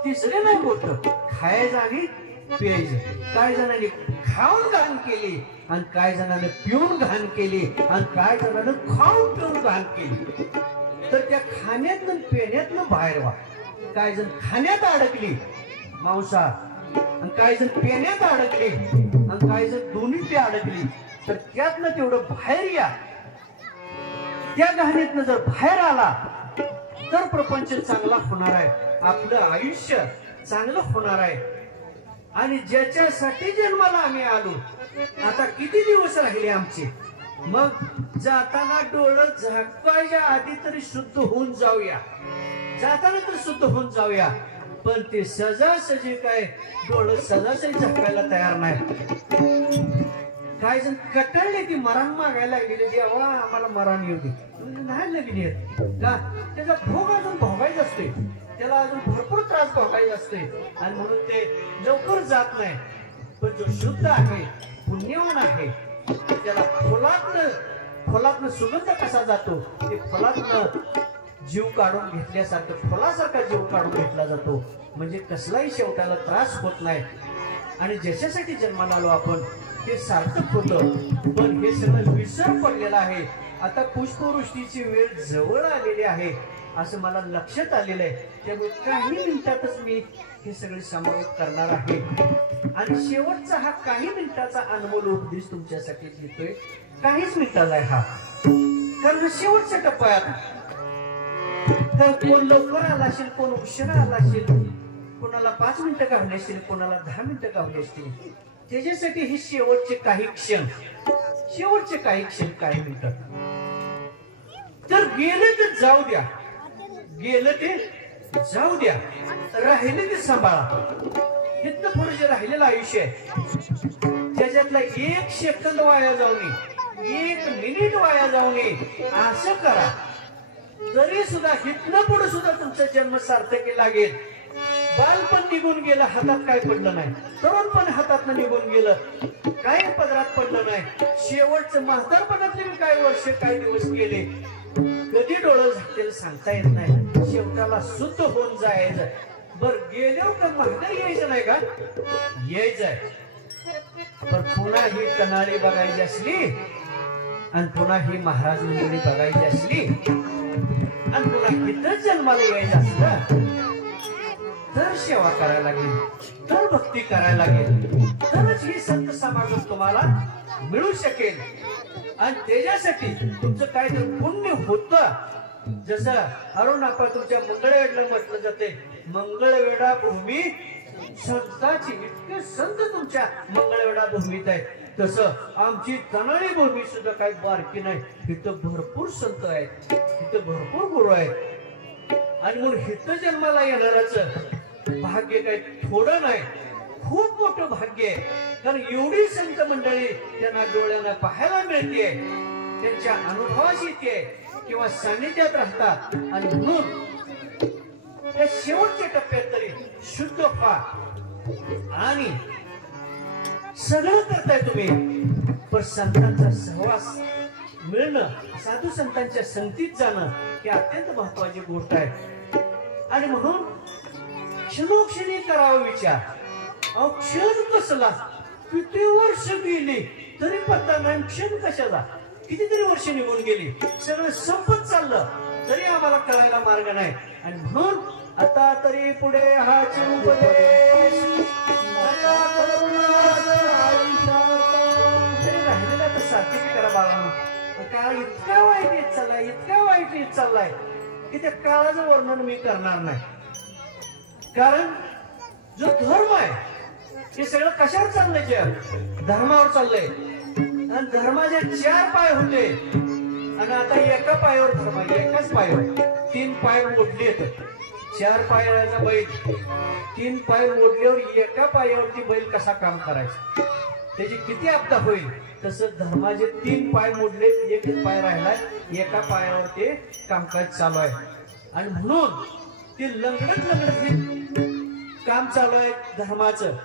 तिसरे नाही गोष्ट खायचं आणि प्यायचं. काय जणांनी खाऊन घाण केली आणि काय जणांनी पिऊन घाण केली आणि काय जणांनी खाऊन पिऊन घाण केली. तर त्या खाण्यातनं पिण्यातनं बाहेर व्हा. काय जण खाण्यात अडकली मांसाहार आणि काय जण पिण्यात अडकली आणि काय जण दोन्ही ते अडकली. तर त्यातनं तेवढं बाहेर या. त्या घाणीतनं जर बाहेर आला तर प्रपंच चांगला होणार आहे, आपलं आयुष्य चांगलं होणार आहे. आणि ज्याच्यासाठी जन्माला आम्ही आलो, आता किती दिवस राहिले आमचे, मग जाताना डोळं झाकायच्या आधी तरी शुद्ध होऊन जाऊया, जाताना तर शुद्ध होऊन जाऊया. पण ते सहजासहजी काय डोळं सहजासहजी झाकायला तयार नाही. काय जण कटाळले की मरण मागायला लागले, देवा आम्हाला मरण येऊ दे. नाही लगेच येत का, त्याचा भोग अजून भोगायचा असते, त्याला अजून भरपूर त्रास भोगायचा असते आणि म्हणून ते लवकर जात नाही. पण जो शुद्ध आहे, पुण्यवान आहे, त्याला फुलातनं सुगंध कसा जातो, ते फुलातनं जीव काढून घेतल्यासारखं फुलासारखा जीव काढून घेतला जातो. म्हणजे कसलाही शेवटाला त्रास होत नाही. आणि ज्याच्यासाठी जन्माला आलो आपण ते सार्थक होतं. पण हे सगळं विसर पडलेलं आहे. आता पुष्पवृष्टीची वेळ जवळ आलेली आहे असं मला लक्षात आलेलं आहे. त्यामुळे काही मिनिटातच मी हे सगळे समावेश करणार आहे. आणि शेवटचा हा काही मिनिटाचा अनमोल उपदेश तुमच्यासाठी देतोय. काहीच मिनिटाचा आहे हा, कारण शेवटच्या टप्प्यात तर कोण लवकर आला असेल, कोण उशिरा आला असेल, कोणाला 5 मिनिटं गावली असतील, कोणाला 10 मिनिटं गावली असतील. त्याच्यासाठी हे शेवटचे काही क्षण, शेवटचे काही क्षण, काही मिनिटं. तर गेलं ते जाऊ द्या, गेलं ते जाऊ द्या, राहिले ते सांभाळा. इतकं पुढे जे राहिलेलं आयुष्य आहे त्याच्यातला 1 सेकंद वाया जाऊ नये, 1 मिनिट वाया जाऊ नये असं करा. तरी सुद्धा इथनं पुढे सुद्धा तुमचा जन्म सार्थकी लागेल. बालपण निघून गेलं, हातात काय पडलं नाही. तरुणपण हातात निघून गेलं, काही पदरात पडलं नाही. शेवटचं म्हातारपणातले काही वर्ष, काही दिवस गेले, कधी डोळं झाकतील सांगता येत नाही. शेवटाला शुद्ध होऊन जायचं. बर गेल्यावर का माघारी यायचं नाही का, यायचंय. पण पुन्हा ही कनाळी बघायची असली आणि पुन्हा ही महाराज मंडळी बघायची असली आणि पुन्हा इथंच जन्माला यायचं असलं तर सेवा करायला लागेल, तर भक्ती करायला लागेल, तरच ही संत समागम तुम्हाला मिळू शकेल. आणि त्याच्यासाठी तुमचं काय तर पुण्य होतं. जसं अरुणापा तुमच्या मंगळवेढला म्हटलं जाते, मंगळवेढा भूमी संतांची, इतके संत तुमच्या मंगळवेढा भूमीत आहे. तसं आमची तनाळी भूमी सुद्धा काही बारकी नाही. इथं भरपूर संत आहेत, इथं भरपूर गुरु आहेत. आणि म्हणून इथं जन्माला येणाराचं भाग्य काही थोडं नाही, खूप मोठं भाग्य आहे. कारण एवढी संत मंडळी त्यांना डोळ्यांना पाहायला मिळते, त्यांच्या अनुभवास येते किंवा सानिध्यात राहतात. आणि म्हणून त्या शेवटच्या टप्प्यात तरी शुद्ध व्हा. आणि सगळं करताय तुम्ही, पण संतांचा सहवास मिळणं, साधू संतांच्या संगतीत जाणं ही अत्यंत महत्वाची गोष्ट आहे. आणि म्हणून क्षणोक्षणी करावा विचार. क्षण कसला, किती वर्ष गेली तरी पत्ता नाही. क्षण कशाला, कितीतरी वर्ष निघून गेली, सगळं संपत चाललं तरी आम्हाला कळायला मार्ग नाही. आणि म्हणून आता तरी पुढे हाच उपदेश राहिलेला तर सात्विक करा बाळांनो. काळ इतका वाईट येत चाललाय, इतका वाईट येत चाललाय की त्या काळाचं वर्णन मी करणार नाही. कारण जो धर्म आहे हे सगळं कशावर चाललंय, जग धर्मावर चाललंय. आणि धर्माचे 4 पाय होते आणि आता एका पायावर धर्म, एकाच पायावर 3 पाय मोडलेत. 4 पायाचा बैल, 3 पाय मोडल्यावर एका पायावरती बैल कसा काम करायचा, त्याची किती आपदा होईल. तसं धर्माचे 3 पाय मोडले, एकच पाय राहिलाय, एका पायावर ते कामकाज चालू आहे. आणि म्हणून ते लंगडत काम चालू आहे धर्माचं.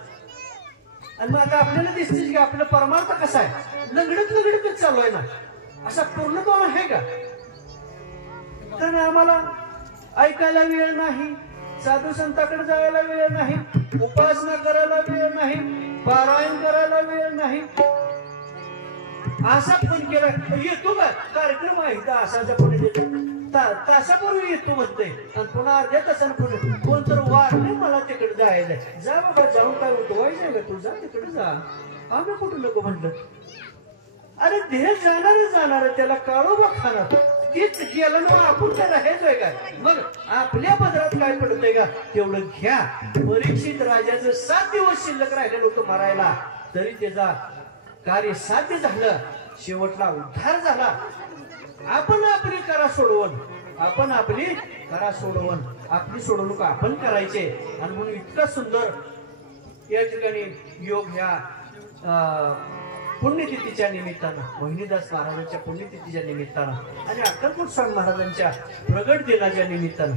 आणि मग आता आपल्याला दिसते की आपलं परमार्थ कसा आहे, लंगडतच चालू आहे ना. असा पूर्णपणा आहे का? कारण आम्हाला ऐकायला वेळ नाही, साधू संतांकडे जायला वेळ नाही, उपासना करायला वेळ नाही, पारायण करायला वेळ नाही. असा फोन केला, येतो का कार्यक्रम आहे का असाचा पुढे देतो, तासापूर्वी येतो म्हणते. आणि पुन्हा अर्ध्या तासानं पुढे कोण तर वारले, मला तिकडे जायचंय. जा बाबा, जाऊन काय उठवायचंय का, तू जा तिकडे जा, आम्ही कुठं नको म्हणलं. अरे देह जाणार त्याला काळोबा खाणार तीच केलं ना आपण काय राहायचंय काय मग आपल्या पदरात काय पडतंय का तेवढं घ्या. परीक्षित राजाचं 7 दिवस शिल्लक राहिलेलं होतं मारायला तरी त्याचा कार्य साध्य झालं. शेवटला उद्धार झाला. आपण आपली करा सोडवण आपली सोडवणूक आपण करायचे. आणि म्हणून इतका सुंदर या ठिकाणी योग ह्या पुण्यतिथीच्या निमित्तानं मोहिनीदास महाराजांच्या पुण्यतिथीच्या निमित्तानं आणि अक्कलकोट स्वामी महाराजांच्या प्रगट दिनाच्या निमित्तानं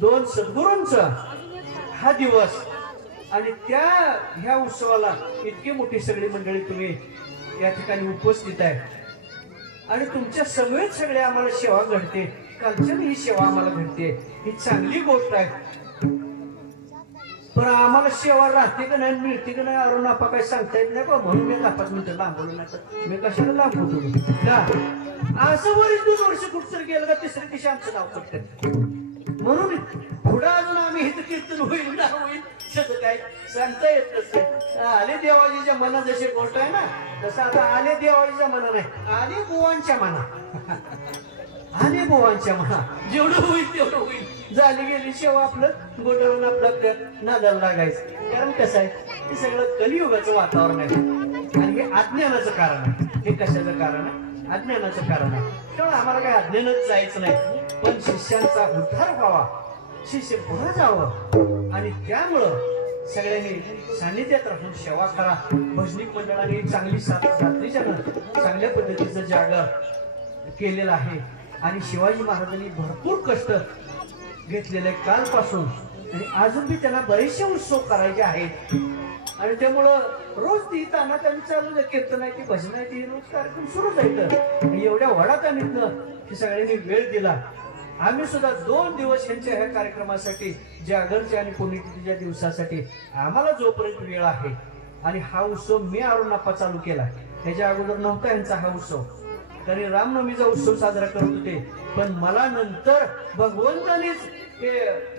दोन सद्गुरूंचा हा दिवस आणि ह्या उत्सवाला इतकी मोठी सगळी मंडळी तुम्ही या ठिकाणी उपस्थित आहे आणि तुमच्या सगळेच सगळे आम्हाला सेवा घडते. कालच्या ही सेवा आम्हाला घडते ही चांगली गोष्ट आहे. पण आम्हाला सेवा राहते का नाही मिळते का नाही अरुण आपा काही सांगता येत नाही बा. म्हणून मी 5 मिनिटं लांबवलं नाही तर मी कशाला लांबवतो का असं बरेच 2 वर्ष कुठं गेलं का तिसऱ्या दिवशी आमचं नाव पटकन. म्हणून पुढं अजून आम्ही हित कीर्तन होईल ना होईल तसं काय सांगता येत नसते. आले देवाजीच्या मना जशी गोष्ट आहे ना तसं आता आले देवाजीच्या मना नाही आले बुवांच्या मना जेवढं होईल तेवढं होईल. झाली गेली सेवा आपलं गोडवून आपलं नादाला लागायचं. कारण कसं आहे हे सगळं कलियुगाचं वातावरण आहे आणि हे अज्ञानाचं कारण आहे. हे कशाचं कारण आहे? अज्ञानाचं कारण आहे. तेव्हा आम्हाला काही अज्ञानच जायचं नाही पण शिष्यांचा उद्धार व्हावा शिष्य पुढे जावं आणि त्यामुळं सगळ्यांनी सान्निध्यात राहून सेवा करा. भजनिक मंडळाने चांगली रात्रीच्या चांगल्या पद्धतीचं जागर केलेलं आहे आणि शिवाजी महाराजांनी भरपूर कष्ट घेतलेले कालपासून आणि अजून बी त्यांना बरेचसे उत्सव करायचे आहेत आणि त्यामुळं रोज ती ताना त्यांनी चालू कीर्तन आहे ती भजन आहे ती रोज कार्यक्रम सुरूच आहे. एवढ्या वडातानीतनं की सगळ्यांनी वेळ दिला. आम्ही सुद्धा 2 दिवस यांच्या ह्या कार्यक्रमासाठी जागरच्या आणि पुण्यतिथीच्या दिवसासाठी आम्हाला जोपर्यंत वेळ आहे आणि हा उत्सव मी अरुणाप्पा चालू केला. ह्याच्या अगोदर नव्हता यांचा हा उत्सव कारण रामनवमीचा उत्सव साजरा करत होते पण मला नंतर भगवंतानेच हे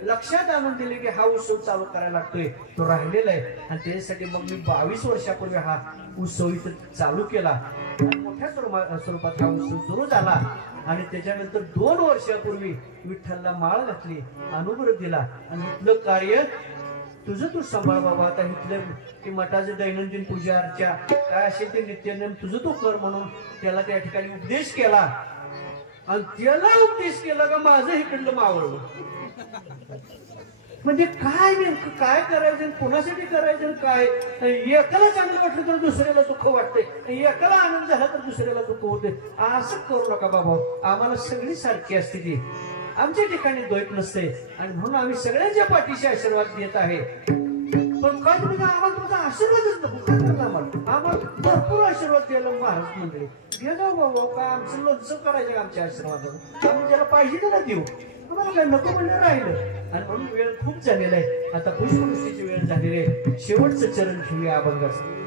लक्षात आणून दिले की हा उत्सव चालू करायला लागतोय तो राहिलेला आहे आणि त्यासाठी मग मी 22 वर्षापूर्वी हा उत्सव इथं चालू केला आणि मोठ्या स्वरूपात हा उत्सव सुरू झाला आणि त्याच्यानंतर 2 वर्षापूर्वी विठ्ठलला माळ घातली अनुग्रह दिला आणि इथलं कार्य तुझं तू सांभाळ बाबा. आता इथलं की मठाचे दैनंदिन पूजा अर्चा काय असेल ते नित्यनेम तुझं तू कर म्हणून त्याला त्या ठिकाणी उपदेश केला आणि त्याला उपदेश केला का माझं इकडलं मावळलं. म्हणजे काय नेमकं काय करायचं कोणासाठी करायचं काय एकाला चांगलं वाटलं तर दुसऱ्याला दुःख वाटते एकाला आनंद झाला तर दुसऱ्याला दुःख होते. असं करू नका बाबा. आम्हाला सगळी सारखी असते ती आमच्या ठिकाणी द्वैत नसते आणि म्हणून आम्ही सगळ्यांच्या पाठीशी आशीर्वाद देत आहे. पण काय तुम्ही आम्हाला तुमचा आशीर्वादच नको काय करणार आम्हाला भरपूर आशीर्वाद द्यायला महाराज मंडळी घे जाऊ बाबा काय आमचं लोणचं करायचं आमच्या आशीर्वादावर आम्ही ज्याला पाहिजे त्याला देऊ. तुम्हाला काय नको म्हणलं राहिलं आणि म्हणून वेळ खूप झालेला आहे. आता पुष्पवृष्टीची वेळ झालेली आहे. शेवटचं चरण घेऊया अभंगाचं.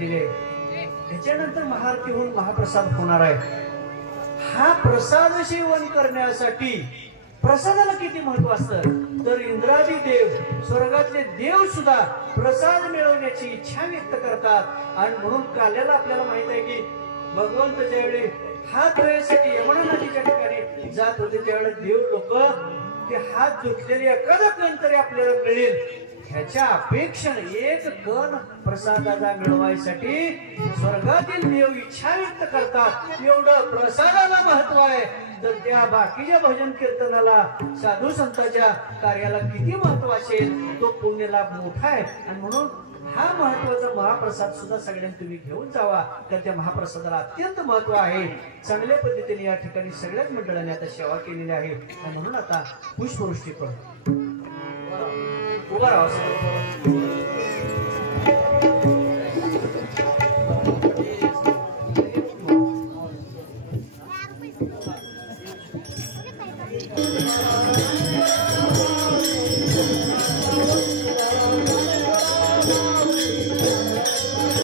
घेतलेली आहे. त्याच्यानंतर महाआरती होऊन महाप्रसाद होणार आहे. हा प्रसाद सेवन करण्यासाठी प्रसादाला किती महत्व असतं तर इंद्रादी देव स्वर्गातले देव सुद्धा प्रसाद मिळवण्याची इच्छा व्यक्त करतात. आणि म्हणून काल्याला आपल्याला माहित आहे की भगवंत ज्यावेळी हात धुण्यासाठी यमुना नदीच्या ठिकाणी जात होते त्यावेळेस देव लोक ते हात धुतलेले एखादा कण तरी आपल्याला मिळेल ह्याच्या अपेक्षेने एक कण प्रसादाचा मिळवायसाठी स्वर्गातील देव इच्छा व्यक्त करतात. एवढं प्रसादाला महत्व आहे तर त्या बाकीच्या भजन कीर्तनाला साधू संतांच्या कार्याला किती महत्व असेल. तो पुण्य लाभ मोठा आहे. आणि म्हणून हा महत्वाचा महाप्रसाद सुद्धा सगळ्यांनी तुम्ही घेऊन जावा. तर त्या महाप्रसादाला अत्यंत महत्व आहे. चांगल्या पद्धतीने या ठिकाणी सगळ्याच मंडळांनी आता सेवा केलेली आहे. आणि म्हणून आता पुष्पवृष्टी पण उभा राहा.